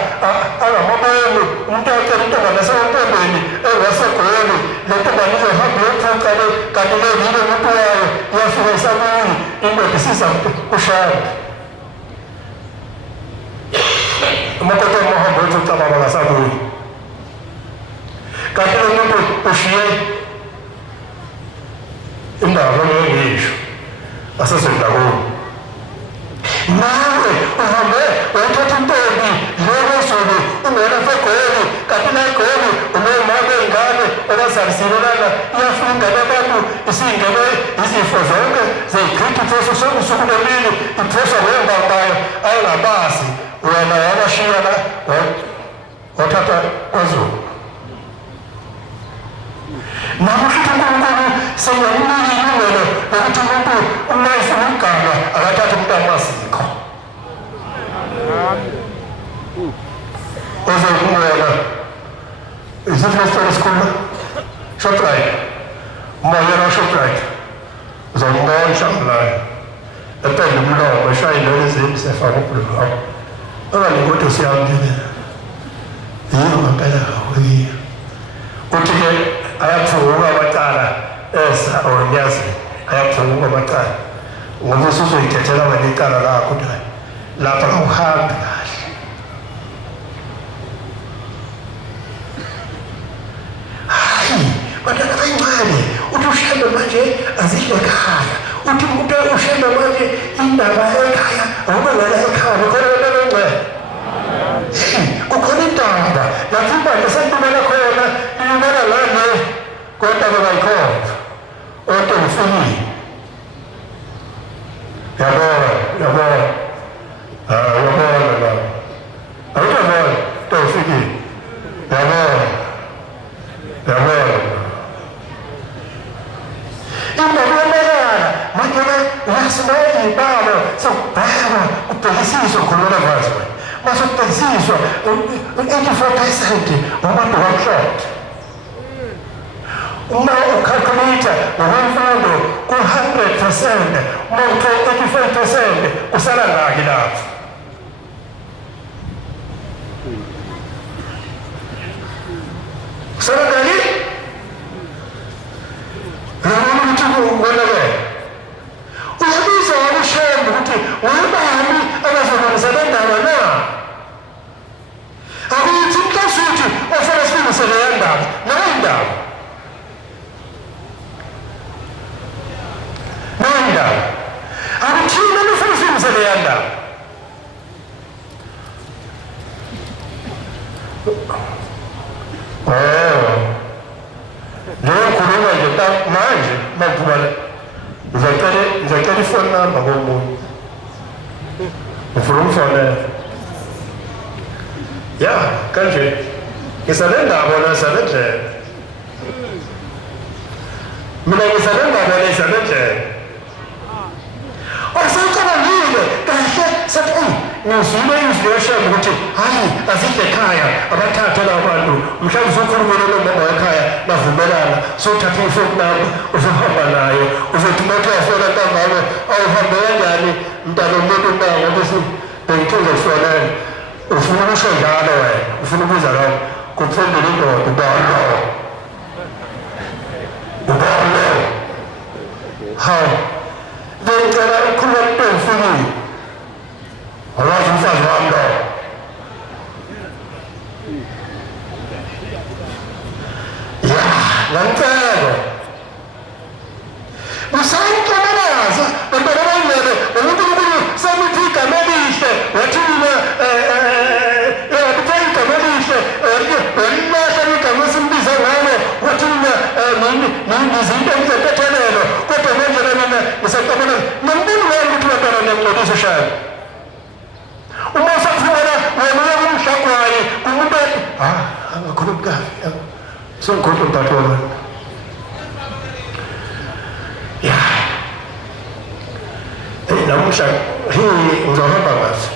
angamabelu umuntu acela untombazana esematombeni engasegoli le ntombazana izohamba iyophucale kanti levile umuntu wayo iyafika isabuyi indoda isiza ushaya umakoti wamahamba uthi ucababa ngasabuyi kanti lo muntu ushiye indaba ngisho asesendakoni nawe uhambe wathatha intombi njengosuku ungena fegoli kanti legoli unemake ingane okazalisilelana iyafunda nabantu isingene izifo zonke zeyikhrithi phoso sokusuku lomini iphosa ngembambayo ayengabasi wena wabashiyana wathatha kwaZulu nakufithi uNkulunkulu sengiyamnika ilungelo lokuthi umuntu uma efuna ukugama akathathe umntwana wasikho ozokumwela isifo esikhulu Shoprite umoyela Shoprite uzombona mlayo epende umlomo eshayile izimbi sefana ubhuluka akalikuthi usiyamdile yini ngempela kakhulu uthi-ke ayaphuka amacala eza onyazi ayaphuka amacala ngoba usuzoyithethela wena icala lakho ukuthi lapha awuhambi kahle hayi bantwana bayincane uthi ushembe manje azihle ekhaya uthi umuntu ushembe manje indaba ekhaya awubengela ekhaya khona bebencane kukhona indaba lapho ibandla sentubela khona ilibona lana kodwa bebayikhona onto ngifikile yabona yabona la awuyabona nto ufikile yabona indabonakala manje uyasibaya iy'balo sokubheka ubhekisiswa khulumela vazi masokubhekisiswa 84% wabantu bamhlophe uma ucalculate ngokwemfundo ku-100% uma uthe 85% kusala ngaki lapho kusala ngaki ukuthi ubonakele uyabiza wakushembe ukuthi wabani abazobanisa le ndaba na akuyithi mhlasuthi ofuna silungise leya ndaba nayo ndaba akuthina nifuna silungise leya ndaba njengokhuluma nje manje maphumala ngizacela ifoni namba komuntu ngifuna umfonela ya kanje ngisale ndaba nasale ndlela mina ngisale ndaba nasale ndlela osecabangile kahle sathi ngizwile izwi yoshem ukuthi hayi azihle ekhaya abathathe labo bantu mhlawumbe usukhulumele nomama wekhaya navumelana sothatha ifoni namba uzohamba nayo uzothi uma uyafona ntambama awuhambe kanjani mntana umuntu nawo ngoba bengithenza ufonela ufuna ukusho njalo wena ufuna ukuza lapho kuphendula indoda ubalo hawu bengicela ukukhuluma into engifikile awazi umfazi wami lo ya lancela usayicabalaza bantwana bangcwele uNkulunkulu semithi igama elihle wathina igama elihle welilahla igama esimbiza ngalo wathina izinto ngizempethelelo kodwa ngendlela mina ngisacabala nombuni wami ukuthi bantwana niyamngcolisa shaya uma usafumana wena uyakumhlagwaye kumuntu angakhulumi kahle sengikhuluma mpathola ya namuhla ngizohamba ngaso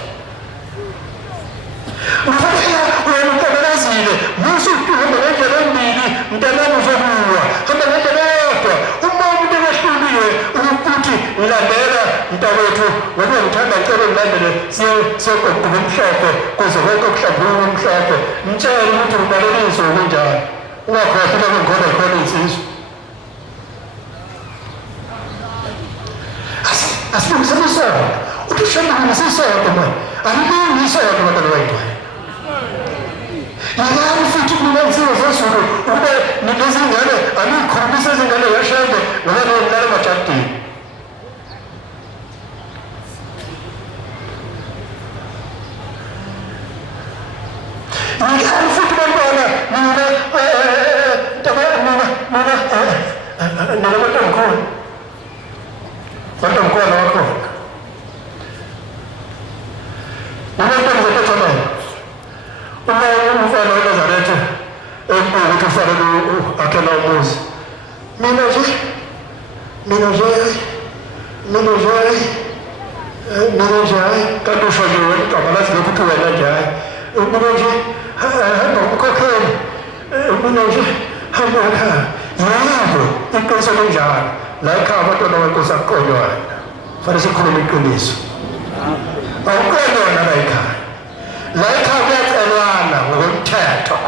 ngifakela wena ukabalazile musuhamba ngendlela embili mntanami uzobuwa hamba ngendlela yodwa uma umuntu ekahluliwe ukuthi ngilandela mntakwethu ngoba ngithanda ngicela ngilandele siyogqoka omhlophe kuze konke okuhlambuluka omhlophe mtshele ukuthi ngibaleliswe kunjani ungakhohlwa lapho ngikhona khona insizwa asilungisele isonto uthi ushambulile sisonto manje alilungi isonto bantwana bayintwana yikani futhi kunenziwa zezulu ube nilezingane aniyikhulumisa izingane yashembe ngoba nonilala umuntu ufanele akhela umuzi. Mina nje kanti usho nje wena igama lazi lokuthi wena nje hayi mina nje hamba ukukhokhela mina nje hamba ekhaya yebo inkosi enjalo la ekhaya abantwana benkosi akuqonywana fanele sikhulume iqiniso awuqonywana la ekhaya kuyacelwana ngokomthetho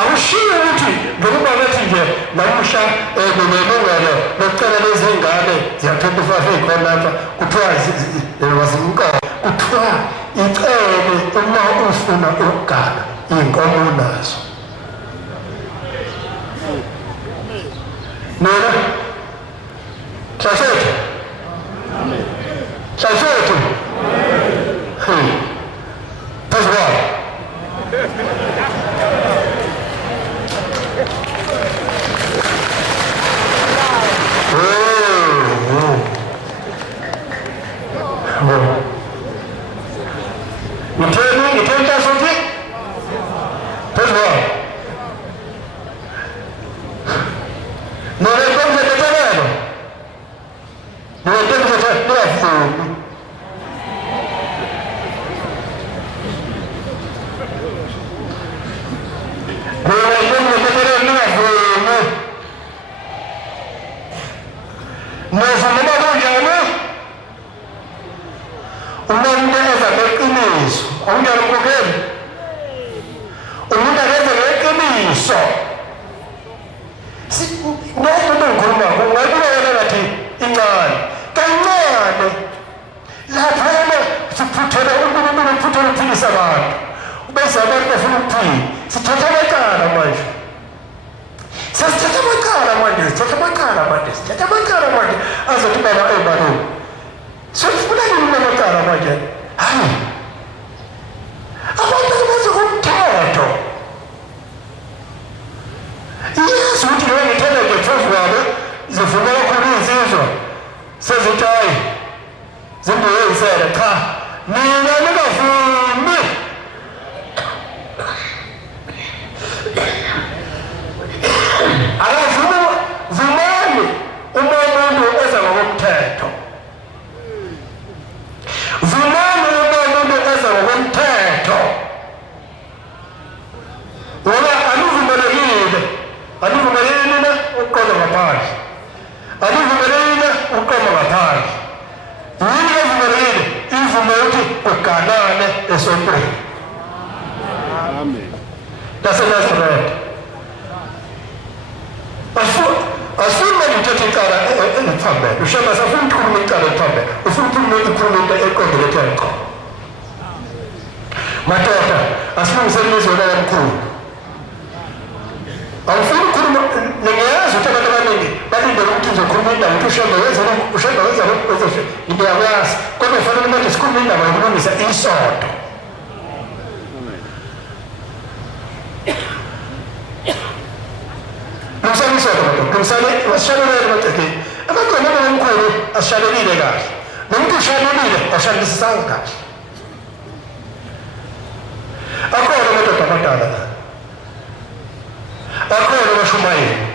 akushiwo ukuthi ngokuba bethi nje namusha kunelungelo lokucela lezi ngane ziya-25 ey'khona lapha kuthiwa wazimka kuthiwa icele uma ufuna ukugana iy'nkomo unazo mina shashethu phezu kwabo ngitheni tasothi phezu kwabo nolenkomzetetelelo ningavumi nozumela kunjani umuntu eza ngeqiniso akunjani mkhokheli umuntu akeze ngeqiniso ngezinto engikhulumako ungakuba wena ngathi incane kancane laphana siphuthele unkulunkulu uphuthele ukuphilisa abantu ubese abantu bafuna ukuphila sithatha amacala manje sithatha amacala manje azothi baba ebaloni sifuna nini namacala manje hayi abantu abazi kumthetho yesu uthi loyo ngithanda nje phezu kwabo zivumela khona izizwa sezithi hayi zimbuyisele cha mina ningavumi vumani umuntu eza ngokomthetho ngoba anivumelekile ukuqonda ngaphandle anivumelekile ukuqonda ngaphandle yini evumelekile ivume ukuthi uganane esontweni laseNazaretha asifuna ngithethe icala eliphambili ushema safuna ukukhuluma icala eliphambili ufuna ukukhuluma into eqondile theko madoda asilungiseni izolo yamkhulu awufuna ukukhuluma ningayazi ukuthi abantu abaningi balindele ukuthi uzokhuluma indaba ukuthi ushemba wenza into yakuyazi kodwa ufanele manje sikhuluma indaba yokulungisa isondo Lumsane isondo madoda lumsane wasishalelele macekeni amagqono omkhulu asishalelile kahle nomuntu ushalelile awushalelisisange kahle akhona amadoda abadala akhona abashumayeli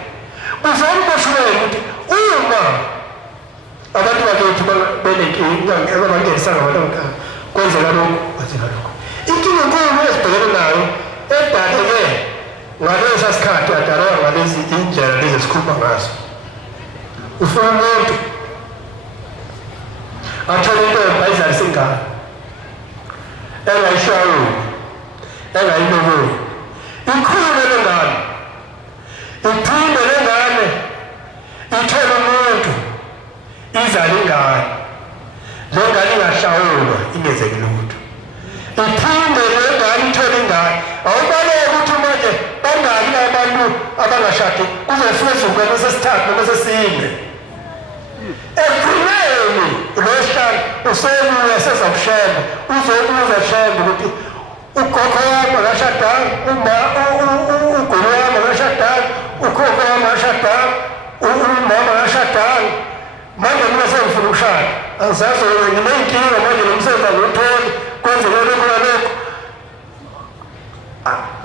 uzani bashumayeli ukuthi uma abantu bakithi benenkinga abangenisanga abantu abadala kwenzeka lokhu inkinga enkulu esibhekene nayo edaleke ngalesa sikhathi adaleka ngalezi indlela lezi esikhuluma ngazo ufuna umuntu athole intombi ayizalise ingane engayishayeli engayiloboli ikhulume lengane iphinde lengane ithole umuntu izale ingane lengane ingahlawulwa ingezeki lutho iphinde lengane ithole ingane awubaleke ukuthi manje bangaki abantu abangashadi kuzofika izizukulwane esesithathu noma esesine ekugcineni lohlala usebuya sezakushemba uzobuza shemba ukuthi ugogo wami akashadanga ugogo wami akashadanga ugogo wami akashadanga umama akashadanga manje mina sengifuna ukushada angizazi nginey'nkinga manje nomsebenzi angiwutholi kwenzeke lokhu nalokhu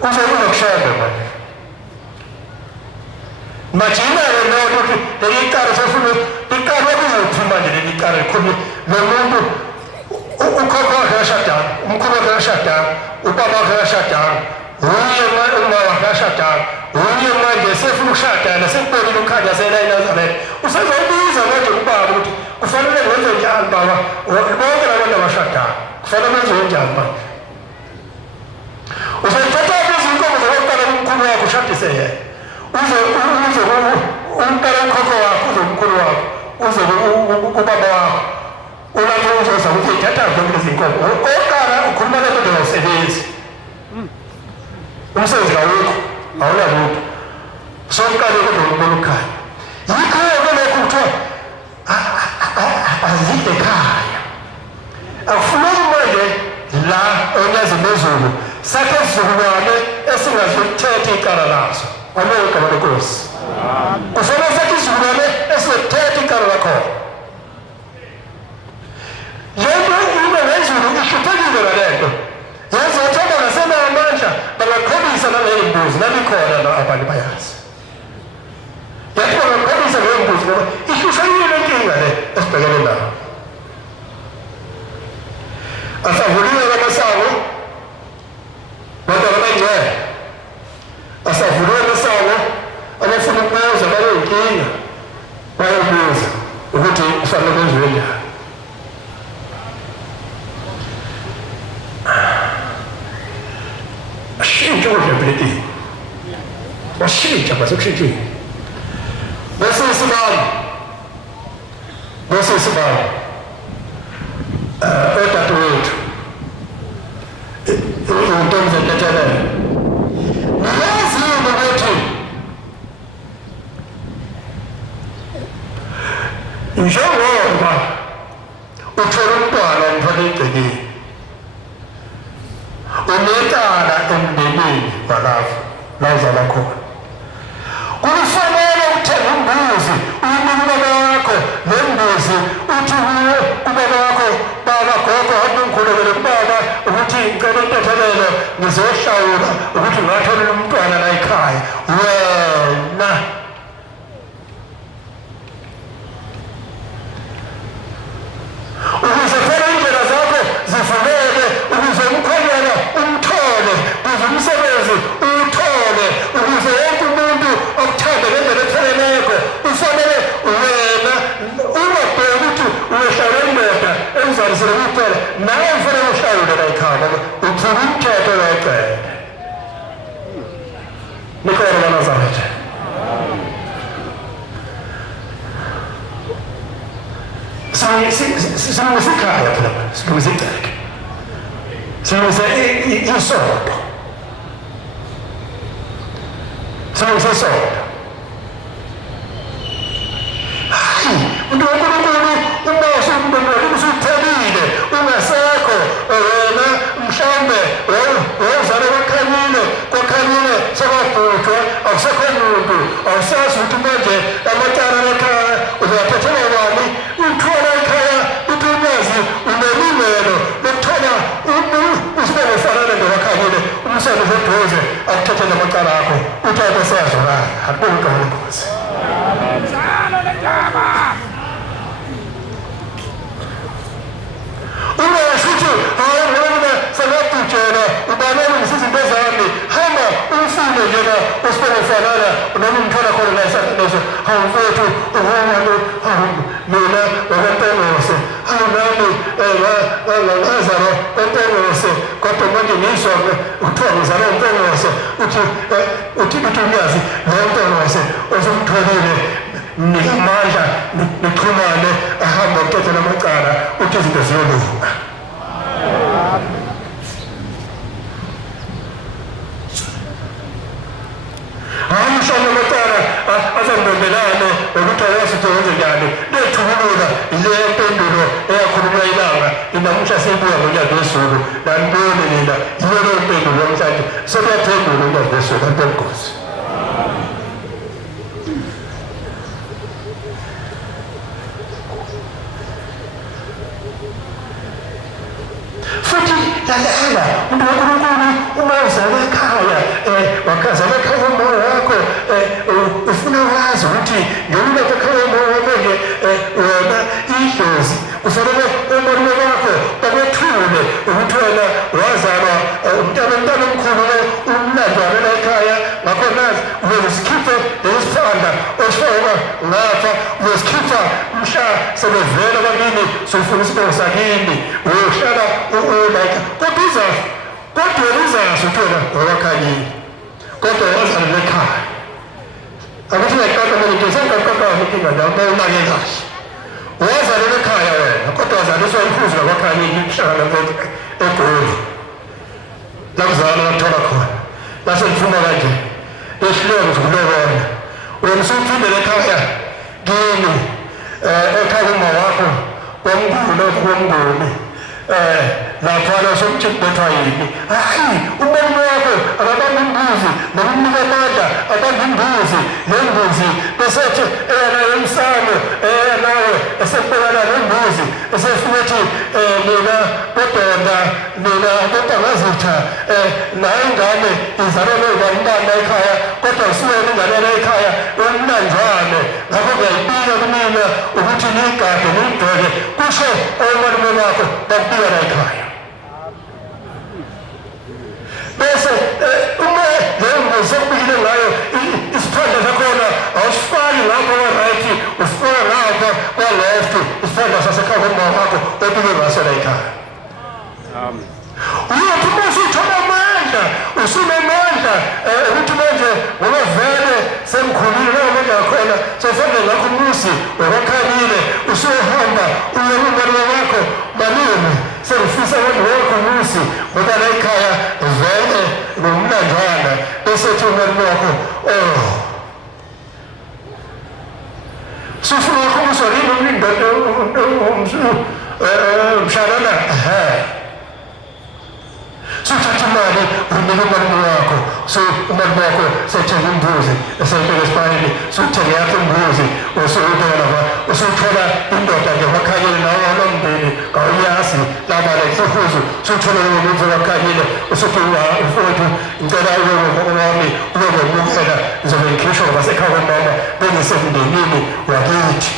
uzokuza kushanda manje majina lo ukuthi lelikaro sofuna ikaro kuzophuma nje lelikaro khona nomuntu ukhokho akashada umkhulu akashada ubaba akashada uye uma akashada uye manje sefuna ukushada nasebonile ukhanya seNazareth usezobiza manje ubaba ukuthi kufanele wenze njani baba bonke labantu abashada kufanele wenze njani manje uzothatha izinkomo zokuqala umkhulu wakho ushadise yena uze umntana umkhokho wakho uze umkhulu wakho uze ubaba wakho ulapho uzoza ukuthi thatha zonke izinkomo oqala ukhuluma nento ngomsebenzi umsebenzi awukho awunalutho sokuqala kodwa umbona ukhaya yikho-ke lokhu kuthiwa azide ekhaya akufuneki manje la onyazini ezulu sakhe isizukulwane esingazokuthetha icala lazo amele igama lenkosi kufanele sakhe isizukulwane esingakuthetha icala lakhona lento into ngezulu ihluphekile ngalento yenza ukuthi abangasenamandla bangakhombisa naleyo mbuzi nabikhona la abantu bayazi yathi bangakhombisa leyo mbuzi ngoba ihluphekile inkinga le esibhekene nayo asavuliwe amasango badala bangcwele asavuliwe amasango abafuna ukubuza bayinkinga bayobuza ukuthi kufanele kwenziwe njani ashintsha kodwa washintsha basokushintshile bese isibalo odadewethu izintombi zentethelelo nalazini ukuthi njengoba uthola umntwana umfake egcekeni unekala emndenini walapho la uzala khona kufanele uthenge imbuzi uyinike ubaba wakho nembuzi uthi kuye ubaba wakho baba gogo uNkulunkulu kubaba ukuthi ngicela intethelelo ngizohlawula ukuthi ngatholela umntwana la ekhaya wena ukuze phela indlela zakho zivuleke ukuze umkhonyana umthole ukuze umsebenzi uwuthole ukuze wonke umuntu okuthanda ngendlela epheleleko ufanele wena ungabheki ukuthi uyohlawula indoda emzalisele kuphela nawe ufanele uhlawule la ekhaya uphula umthetho weqele nikhona kaNazaretha singusikhaya phela singusigceke singuse isondo singusesondo hayi uNkulunkulu uma usuphelile ungasekho wena mhlawumbe wozala kwakhanyile sekwabhujwa awusekho muntu awusazi ukuthi manje amacala ekhaya uzawathathela bani uthola ekhaya uthi ulwazi unelungelo lokuthola usibeke fanele ndowakhanyile umsana useduze akuthathele amacala akho uthi abeseyazwakala akubonke inkosi ungashuthi hayi wena sekabhujela ubalele ngisizinto zami hamba umfune njena usibongefanana noma umthola khona la esakhileso hawu mfowethu uhangalo mina wakwempengose hawu nami ngazalwa kwempengose kodwa manje ngizwa kuthiwa ngizalwa umpengose uthi umyazi leyo mpengose osumtholile nikamandla nixhumane ahamba ukuthetha namacala uthi izinto ziyolunga hamshana amacala azandombelane ukuthi ayazi ukuthi wenze njani lethulula ile mpendulo eyakhuluma ilanga inamuhla seyibuya ngonyaka wezulu nanibone nina yiyo leyo mpendulo namhlanje sekuyaphendula unyaka wezulu antenkosi futhi lalela uNkulunkulu uma uzalwe ekhaya ekhaya wakaza amakhaya umoya wakho ufuna wazi ukuthi ngenxa amakhaya umoya wakho-ke wena idlozi kufanele umalume wakho bakwethule ukuthi wena wazalwa umntana omkhulu umlandwane la ekhaya ngakho nazi uzosikhiphe lesifanda oshoka ngapha uzosikhipha mhla sebevela bakini sofuna isibongo sakini uyohlala like kodwa uzazi ukuthi wena wawakhanyile kodwa wazalelwa ekhaya akuthi uyaqaqa manje ngisengaqaqanga inkinga nawe unake kahle wazalelwa ekhaya wena kodwa wazaliswa imfuzo lakwakhanyile umhlangano eGoli la kuzalwa wathola khona base ngifuna kanje esihloko zokulobona wena usuphindele ekhaya kimi ekhaya uma wakho wamkhulu womnguni laphana somthethwa yini hayi umuntu wakho akabamba imbuzi nokumnika amandla abamba imbuzi nembuzi besethi emsamo nawe esebhekana nembuzi esefuthi mina kodwa mina kodwa ngazitha naye ingane izalelwe ngumntana ekhaya kodwa usuwena ingane ekhaya umnanjwane ngakho kuyayibika kumina ukuthi niyigade niyibheke kusho omalume bakho bakubika la ekhaya bese uma leyo mbuzi sekubikile ngayo isiphandla sakhona awusifaki lapho kwa-right ufika ngapha kwa-left isiphandla sasekhaya uma wakho obike ngaso la ekhaya uyothi uma usuthola amandla usunamandla ukuthi manje ngoba vele semkhulile lawo manje akhona sofanele ngakho umusi wakwakhanyile usuyohamba uye kumalume wakho malume sengifisa abantu wakho umusi ngoba la ekhaya vele ngumnanjwana bese ethi umalume wakho sufuna ukhumuswa yini umlindoda mshalana suthatha imali unika umalume wakho umalume wakho sethenga imbuzi eseyibeka esipayini suthenge yakho imbuzi usuthola indoda nje wakhanyile nawo nomndeni kawuyazi labala ifuhuzu suthola umuntu wakhanyile usuthi mfowethu ngicela wami uyobemukela ngizobe ngikhishwa ngabasekhaya mama bengisemndenini wakithi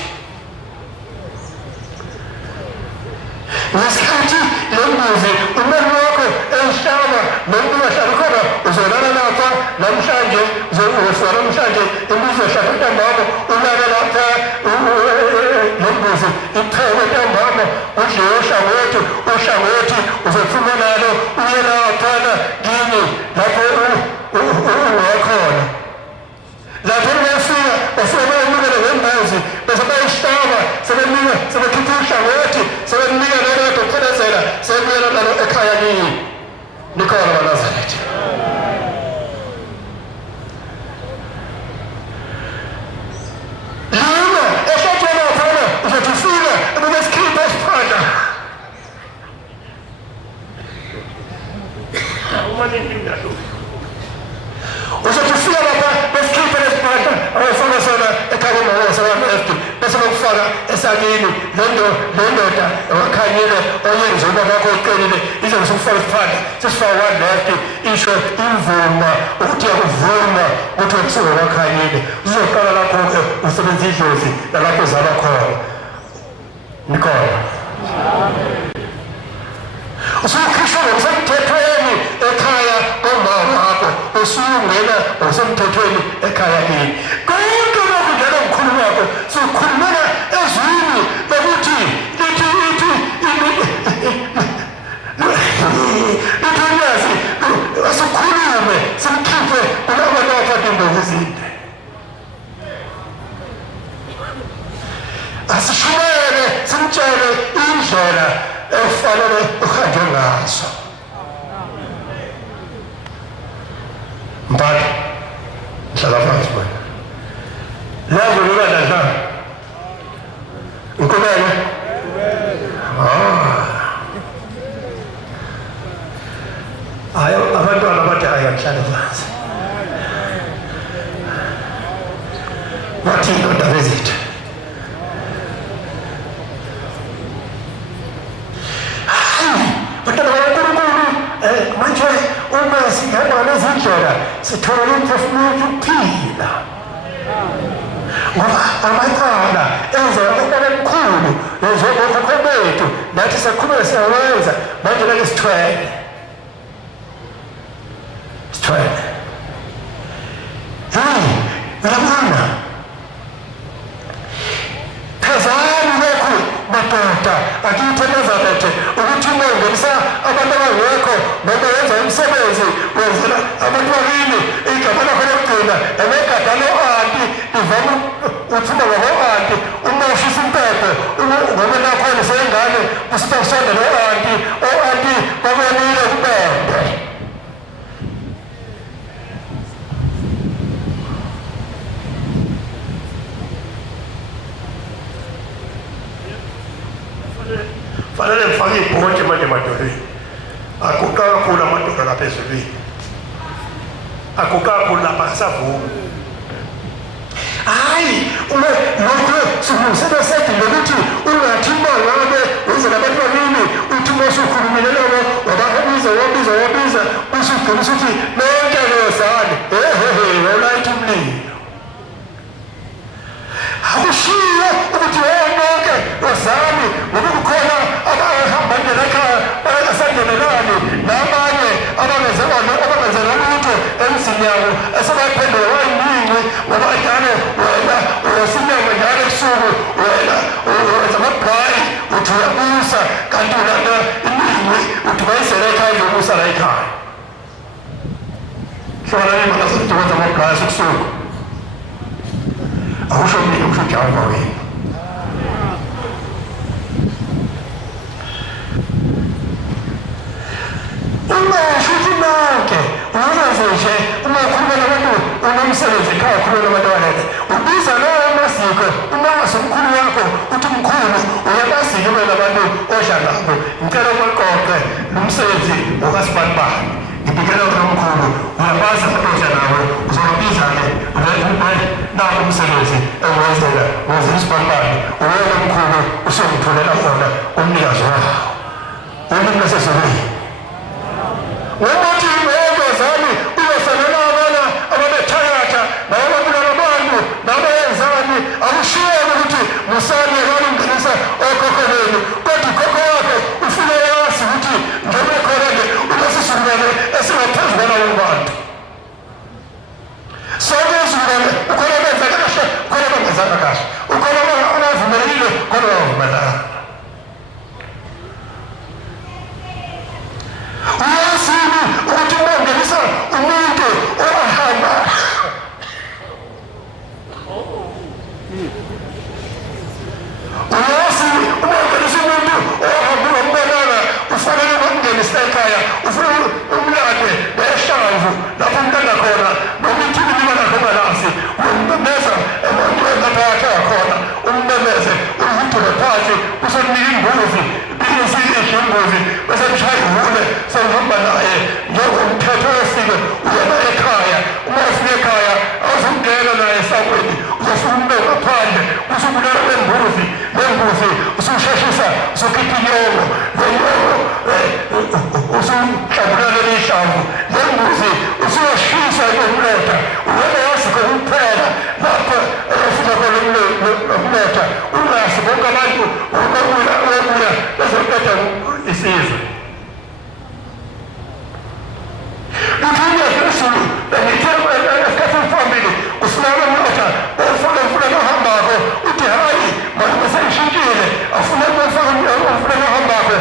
ngesikhathi le mbuzi umalume wakho ehlaba nomuntu wahlala khona uzolala lapha namhlanje uzofika namhlanje imbuzi yohlala ntambama ulala lapha le mbuzi iphekwe ntambama udliwe uhlangothi uzophuma nalo uye laphana kini lapho ungakhona lapho bafika bayamukela ngembuzi bese bayihlaba sebekhipha uhlangothi sebenika nalo dokotela sebuyela nalo ekhaya kini nikhona baNazaretha lima ehlathela phana uzothi ufika ebesikhipha esiphandla uzothi ufika lapha besikhipha esiphandla awufuna sona ekhaya mawasawaleft bese bakufaka esakini lendoda wakhanyile oyenze uba bakho uqinile izobe sokufaka isiphandla sesifaka one-left isho imvuma ukuthi yakuvuma ukuthi wekusuke wakhanyile uzoqala lapho-ke usebenza idlozi lalapho uzalwa khona nikhona usukhishwa ngokusemthethweni ekhaya komama wakho usungena ngokusemthethweni ekhaya kini konke lokhu njalo mkhulu wakho sukhulumela ezwini lokuthi ithuyazi asukhulume simkhiphe kulabantu abathatha imbozi ezinde asishumele simtshele indlela efanele uhanjwe ngaso mpaka hlala phansi wena lazo lolwadla unkubele hayi abantwana bathi hayi angihlale phansi wathi indoda bezitha manje uma sihamba nezindlela indlela sithola umphefumulo ukuphila ngoba amacala enza umntwana omkhulu njengokhokho bethu nathi sakhuluma siyawenza manje lake sithwele uyabona phezani lokhu madoda akithi eNazaretha ukuthi ungenisa abantu abangekho noma yenza umsebenzi wenzela abantu bakini igama lakho lokugcina emegada lo-anti ivama uthuma ngabo-anti umoshisa impepho ngoba nakhona seyingane usithi awusonde lo-anti o-anti bakwenile kubembe fanele ngifake ibhonti manje emadolweni aguqa kakhulu amadoda lapha ezulwini aguqa kakhulu lapha asavumi hayi uma lokho simusebenzi ngokuthi ungathi mangabe wenzela abantu bakini uthi mosukhulumile labo wababiza usugcina usuthi lonke lozane olayithi umlilo akushiyo ukuthi wonke ozani ngoba kukhona abahamba ngekhaya bayasangenelani nabanye abangenzela lutho emzini yabo esebaphendula wayiningi ngoba njalo wena uyasinyama njalo ebusuku wena wenza amabhayi uthi uyabusa kanti ulanda iningi uthi bayisele ekhaya njobusa la ekhaya hlobana imana zokuthi wenza amabhayi esukusuku awusho mina usho Jehova wena ungashuthi nonke ungaze nje uma ukhuluma nabantu unomsebenzi ekhaya ukhuluma nabantu abanele ubiza lowo masiko umase umkhulu wakho uthi mkhulu uyabazile wena abantu odla nabo ngicela uqoqe nomsebenzi okasibanibani ngibikela nomkhulu uyabazi abantu odla nabo uzobabiza-ke nawo umsebenzi ewenzela wenzela isibanibani uwena mkhulu usongitholela khona umnikazi wawo umuntu nasezulwini ngokuthi ngozani uyofanele abana ababethayatha nababulala abantu nabayenzani akushiyeni ukuthi musani ekalungenisa okhokho benu kodwa ukhokho wakho ufike yazi ukuthi njengoba khona-ke unesizukulwane esingaphezu kwalabo bantu sonke izukulwane ukhona benza kahle ukhona bengenzanga kahle ukhona abavumelekile khona bavumelanga uyazini ukuthi ungenisa umuntu ohamba uyazini ungenisa umuntu ohamba umbonana ufanele ukungenisa ekhaya ufuna umlande behlamvu lapho umntana khona noma ithini lakho balasi umbemeza emantweni lapha yakhe khona umbemeze uzidule phansi usemnika imbuzi imbuzi bese mshaya ivule sehamba naye njengomthetho wesiko uyena ekhaya uma ufika ekhaya awuzungena naye esakweni uzofuna umbeka phandle usubulala lembuzi ususheshisa usukhipha inyongo usuhlambulala lehlamvu lembuzi usuyoshisa umlotha uyena yasikho kuphela lapho efika khona umlotha ungasi bonke abantu ukabuya bezoqeda isizwe uthile phezulu esikhathini phambili usinalo umlotha ufuna nohambako uthi hayi manje sengishintshile afuna nohambako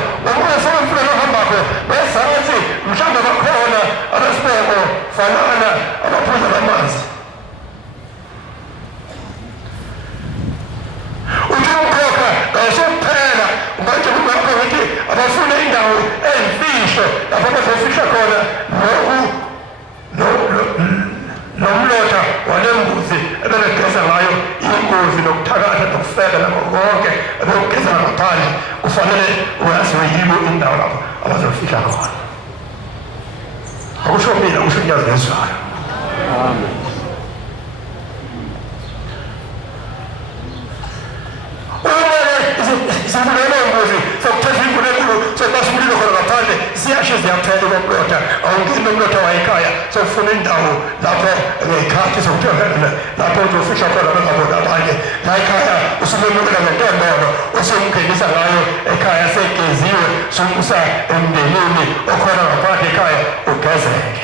ufuna nohambako besathi mhlawumbe bakhona abesibeko fanana abaphuza namanzi uthi ukhokha kasokuphela manje kungakho ukuthi abafuna indawo eyimfihlo lapho bazofihla khona nomlotha walembuzi ebebegeza ngayo ingozi nokuthakatha nokufeka nakho konke ebekugeza ngaphandle kufanele uyaziwe yibo indawo lapho abazofihla khona akusho mina kusho unyazi ngezwayo amen izibulelo ngozi sokuthetha inkulunkulu sokubasha umlilo khona ngaphandle ashe ziyaphela ukumlotha awungeni umlotha wayikhaya sofuna indawo lapho ngekhathi sokuthengela lapho uzofisha khona ngabona abanye la ekhaya usumemukela ngentombolo usumngenisa ngayo ekhaya segeziwe sokusa emndenini okhona ngaphandle ekhaya ugezeke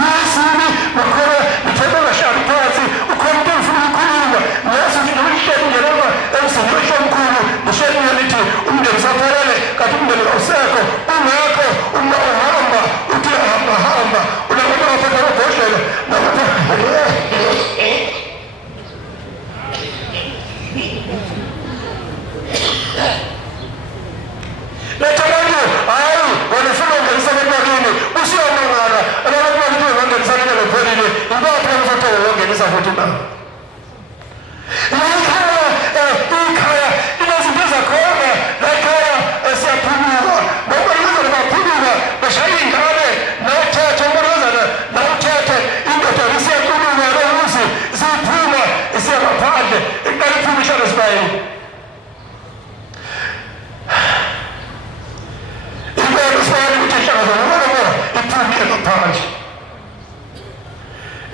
nasini bakhona nithemba ngashali phansi ukhona into ufuna ukukhuluma naso nginomsheni ngelova emsini omkhulu nisheni lithi umndeni saphelele kanti umndeni awusekho ungakho uma uhamba uthi hamba unabantu abaphethe amabhodlela Lethabantu hayi wena ufuna ungenisa ebantwini usiyomangala abantu bakithi bangenisa ngempelile impatho emfotho wongenisa futhi na ikhaya inezinto zakhona lakhaya siyaphuluka ngoba yizona baphuluka bashaya ingane nawuthethe umorozana nawuthethe indoda isiyaphuluka rohusi siphuma isiyabaphandle iqala iphuma ishalo sibayini ngaphandle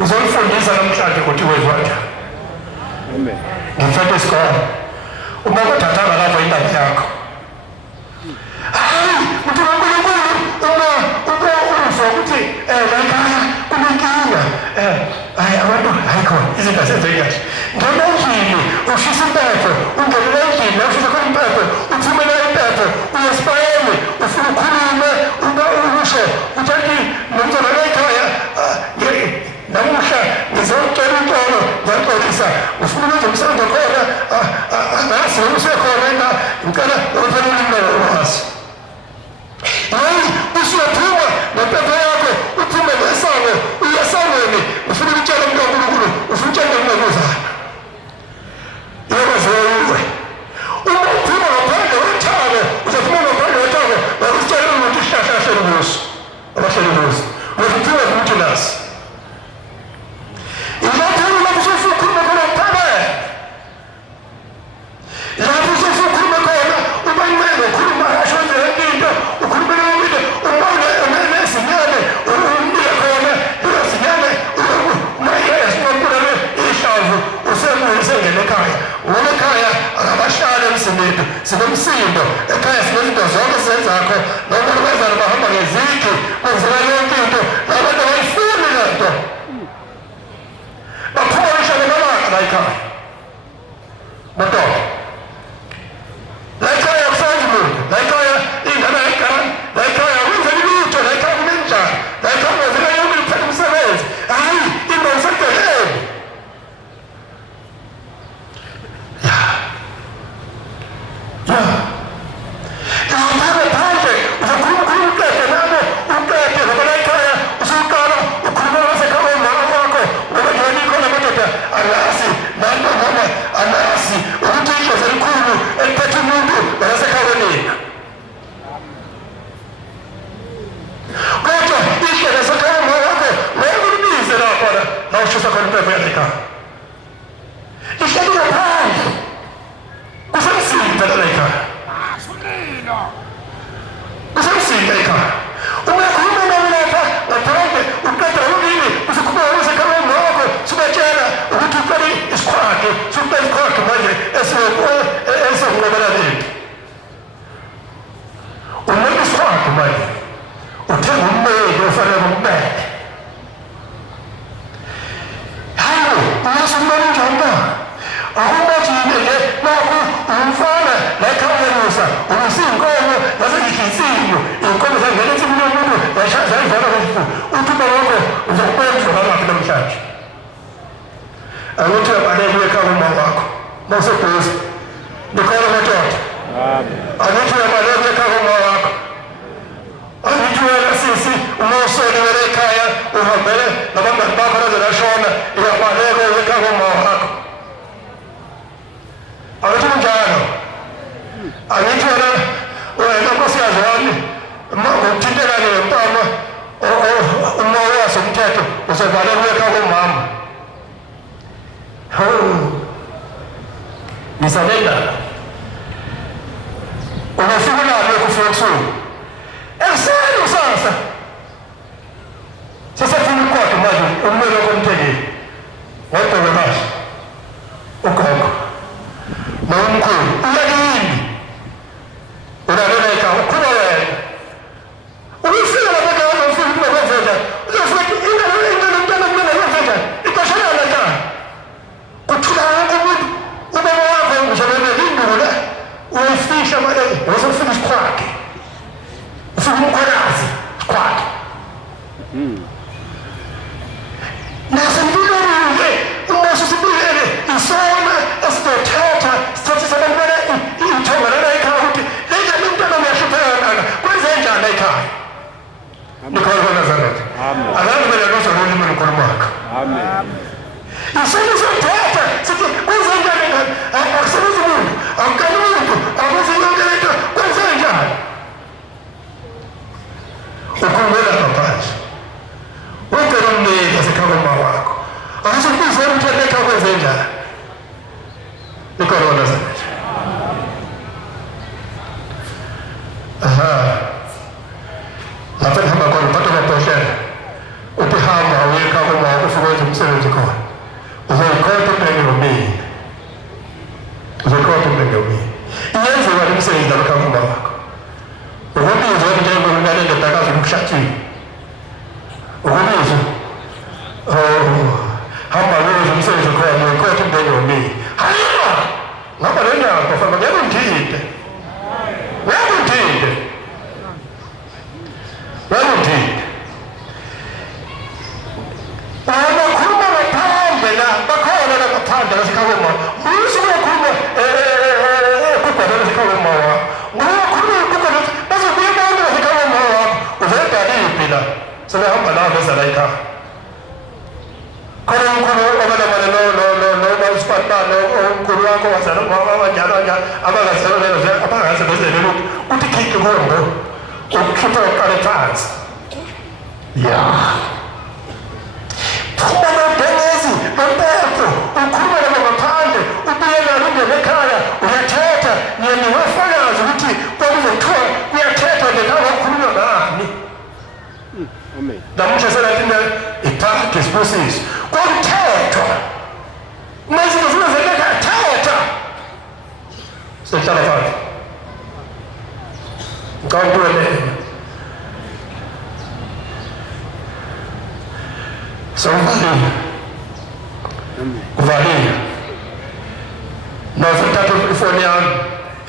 ngizolifundisa namhlanje ukuthi wezwaja ngifete isikole uma kuthathanga lapho indaba yakho hayi uthi kaNkulunkulu uma uzwa ukuthi lakhaya kunenkinga hayi abantu hayi khona izinto azenzeki kahle ngena endlini ushisa impepho ungenela endlini ushisa khona impepho uthumela impepho uyesipayeni ufuna ukhulume usho uthi nomntwana lakhaya namuhla ngizocela untolo ngiyaxolisa ufuna ukwenza umsebenzi khona angasi usekhona na ngicela ufanele umnqwazi hayi usuyaphuma nempepho yakho uphume nesango uyasangweni ufuna ukutshela umuntu kaNkulunkulu ufuna ukutshela uNkulunkulu yokuzwe uma uphuma ngaphandle wethabo uzophuma ngaphandle wethabo wakutshela umuntu isihlahla sengosi abahlelelose uzophuma ukuthi nasi sinomsindo ekhaya sinezinto zonke senzakho noma abazali bahamba ngezithu kwenzela yonke into abantu abayifuni lento bapholisha lemalanga la ekhaya motoka la ekhaya kusenza muntu la ekhaya ingane ayigani la ekhaya kwenzela lutho la ekhaya kumenjani la ekhaya kwenzela yonke luphethe umsebenzi hayi into ngisedeleni Nisalenda. Unafika na kufundisha ekuseni sasa sesefuna ukodwa manje umlilo komthekeli wabheke kahle ugogo nomkhulu uyakini ulalele ekhaya ukhula wena ubufika lapha ekhaya ufika ukuba kwenze njani uzofika ingane umntwana kumele kwenze njani iqashelana njani kuthula wonke umuntu ubaba wakho ngishobele induku le uyifisha manje wasufika isikhwakhe ufika umkhwekazi isikhwakhe nasempilweni umosi sibuyele isona esizothetha sithathisa abantwana iy'thonga lana ekhaya ukuthi lenjani umntwana uyahluphekana kwenze njani ekhaya nikhona kaNazaretha azange vele lozolula imini unkulumo wakho isona sizothetha sithi kwenze njani akusebenzi umuntu akukali umuntu akwenze yonke lento kwenze njani ukhulumela ngaphandle wenzela umnike asekhaya wakho akasukuzela ukuthi lekha kwenze njani nikhona kaNazaretha lapha hamba khona uphatha amabhoshela uthi hamba uyekha kuma ufike wenze umsebenzi khona uzoyikhotha umlenge nomini uzoyikhotha umlenge nomini iyenziwa le msebenzi lapha kuma wakho ukubizwa njengomntwana endodakazi umshatshile ukubizwa hamba wenze umsebenzi khona uyoyikhotha umlenge nomini hamba ngapha le nyanga fana ngeke ungithinte abakhuluma ngaphandle la bakhona la ngaphandle lasekhawema usuke ukhuluma kugwala lasekhawema ngokhuluma kugwala bazobuya abantu lasekhawema uzedaliphi la sebehamba la beza la ekhaya khona umkhulu obalabala nomasipala omkhulu wakho wazala abanjalo abangase bezelele ukuthi khiphe kongo ukukhipha uqale phansi phuma nodengezi empepho ukhuluma nabo ngaphandle ubuyela ungene ekhaya uyathetha niwefakazi ukuthi kwakuzothiwa uyathetha ngekhaya ukhuluma ngani namuhla selathina iphakade sibusiso kwakuthethwa mazinto zinezekeka thetha sehlala phansi ngicabangele sawuvalile uvalile nasithatha ifoni yami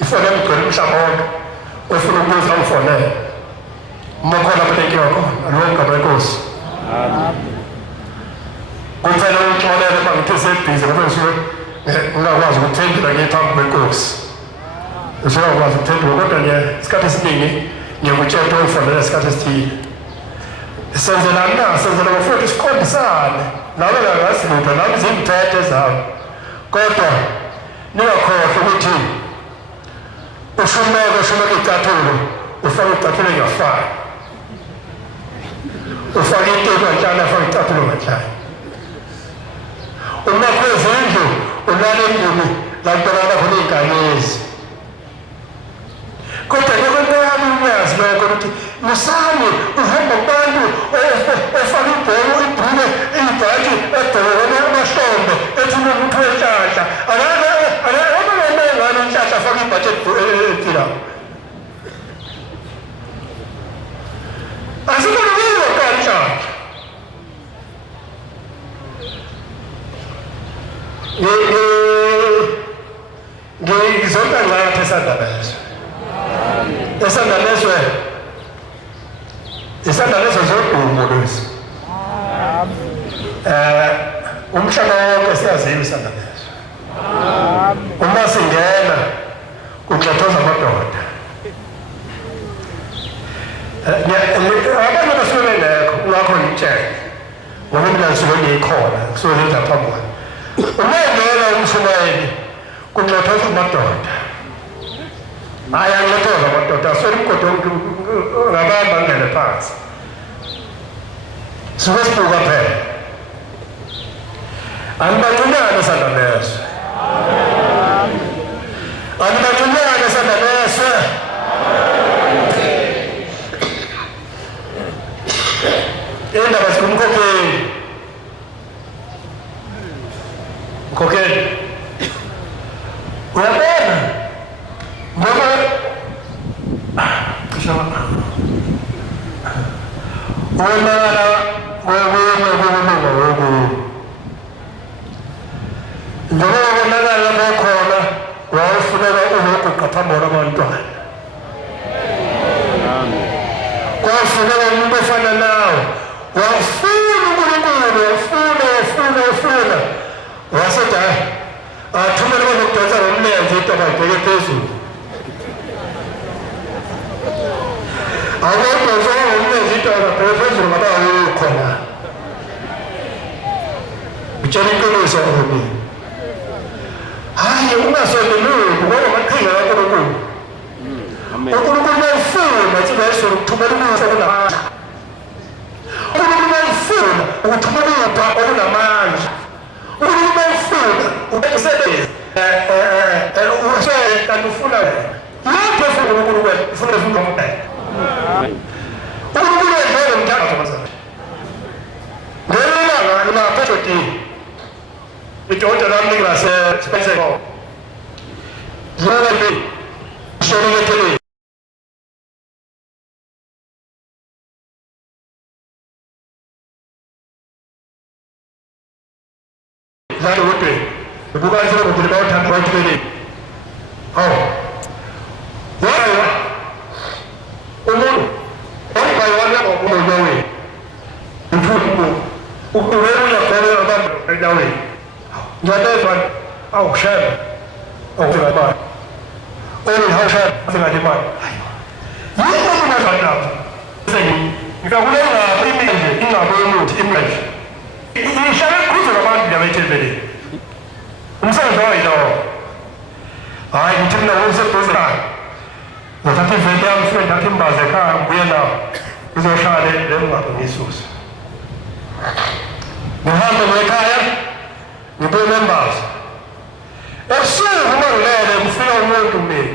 igcwele umhlaba wonke ofuna ukubuza umfonele umakhona aphethenkiwa khona alowo mgaba wenkosi kumfanele uxolele uma ngithe sebhizi ngoba ngisuke ngingakwazi ukuphendula ngiphambi kwenkosi usuyakwazi ukuphendula kodwa nje isikhathi esiningi ngiyakutshela umfonele isikhathi esithile senzelani na senzela bafowethu siqondisane nawe ngangazilutho nami zingithethe zabo kodwa ningakhohlwa ukuthi ushumeke icathulo ufake icathulo engafani ufake inteko nhlana afake icathulo nganhlanye uma kwezindlu ulala endlini lantola khona iy'nkanyezi kodwa njengoba yami uyazi lokho ukuthi musani uhamba kubantu ofaka ibholo ibhule ibhaji ebhekene amahlombe ethi umuntu wenhlanhla ngani inhlahla afake ibhaji ephilayo asikulungile kanhlahla ngizonda ngathi isandla leso zodumo lesi umhlaba wonke siyaziwa isandla leso uma singena kunxothoza amadoda abanye basuke bengekho ngakho ngitshele ngoba mina ngisuke ngiyikhona ngisuke ngenza phambi kwami uma ngena umshumayeli kunxothoza amadoda ayanxothoza amadoda aswele umgodo ngabamba ngene phansi suke sibuka phela anibacunyane sandla leso anibacunyane sandla leso bheke phezulu akekho zonke umenza into abheke phezulu ngoba awukhona utshela iqiniso ngoba hayi ungasondeleli ngoba amaqhinga kaNkulunkulu uNkulunkulu uyafuna ukuthi bayisho ukuthumela umusa kunamandla uNkulunkulu uyafuna ukuthumela upha okunamandla uNkulunkulu uyafuna ukusebenza ushaya kanti ufuna lapho ufuna uNkulunkulu ufuna umuntu uNkulunkulu uyadlala umthatho bazali ngelanga lapho idodana lami lingasesipeseko zona shoriyetele lalo wote bukanze ukuthi bawuthanda bathele waya umuntu obayiwana ngokunowe umuntu ukuwela khona abantu edawe ngiyadezwa awushaya awushaya hawusha singalimali yini kunazana ngikakulenga imizwe ingabo yomuthi imanje ishaya kuzo abantu labethembele umsebenzi wayilawo hayi ngithi mina useduze ngithatha ivete yami futhi ngithatha imbazi ekhaya ngibuye nawo ngizohlala lemngabo ngiyisusa ngihambe ngekhaya ngibuye nembazi ebusuku uma ngilele ngifika umuntu mina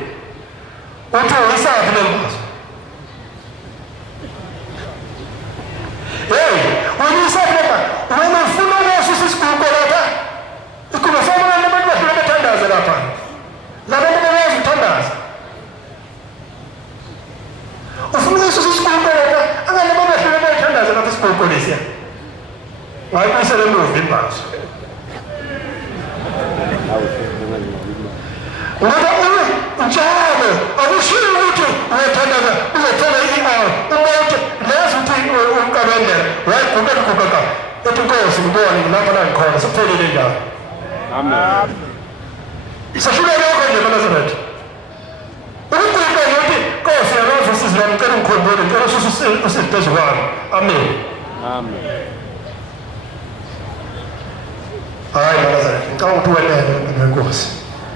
uthi uyisaphi lembazi uyisaphi lembazi wena ufuna ukwesusa isigugo lapha isigugo somana nabantu bafuna bethandaze lapha labantu bayazi ukuthandaza ufuna ukwesusa isigugo lapha anganabantu bafuna bethandaze lapha isigugo lesiya ngayibuyisele emuva imbazi ngoba njalo akushiwo ukuthi uyathandaza uzothola i-hour umuntu lezo uthi umkabendela wayegubeka ethi inkosi ngibone ngilapha la ngikhona sekuphelile njalo amen sashula lokho nje kaNazaretha ukugubeka ngithi inkosi yalazo usizi lami ngicela ngikhombele ngicela usiphezu kwami amen amen hayi kaNazaretha ngicela ukuthi welele ngenkosi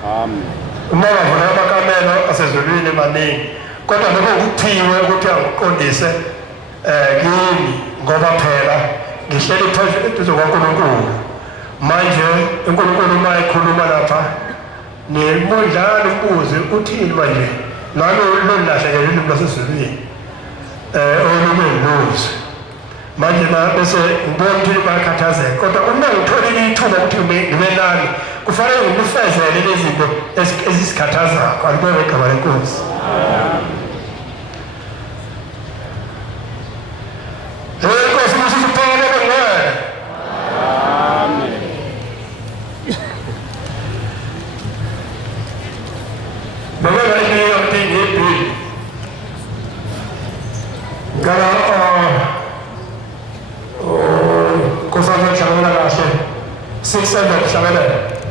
amen uma bavula amakamelo asezulwini maningi kodwa lokho kuthiwe ukuthi angiqondise kimi ngoba phela ngihleli phansi eduze kwaNkulunkulu manje uNkulunkulu uma ekhuluma lapha nemudlalo ubuze uthini manje nalo lolahlekele ilimi lasezulwini olumenguzi manje bese ngibona ukuthi bayakhathazeka kodwa uma ngitholile ithuba ukuthi ngibe nani kufanele ngilifezele lezi zinto ezisikhathazayo alibeke igama lenkosi inkosi musisiphele bengene amen bengena ikiyo tingi ipili ngala nkosazana kuhlangana kahle 6-7 kuhlangana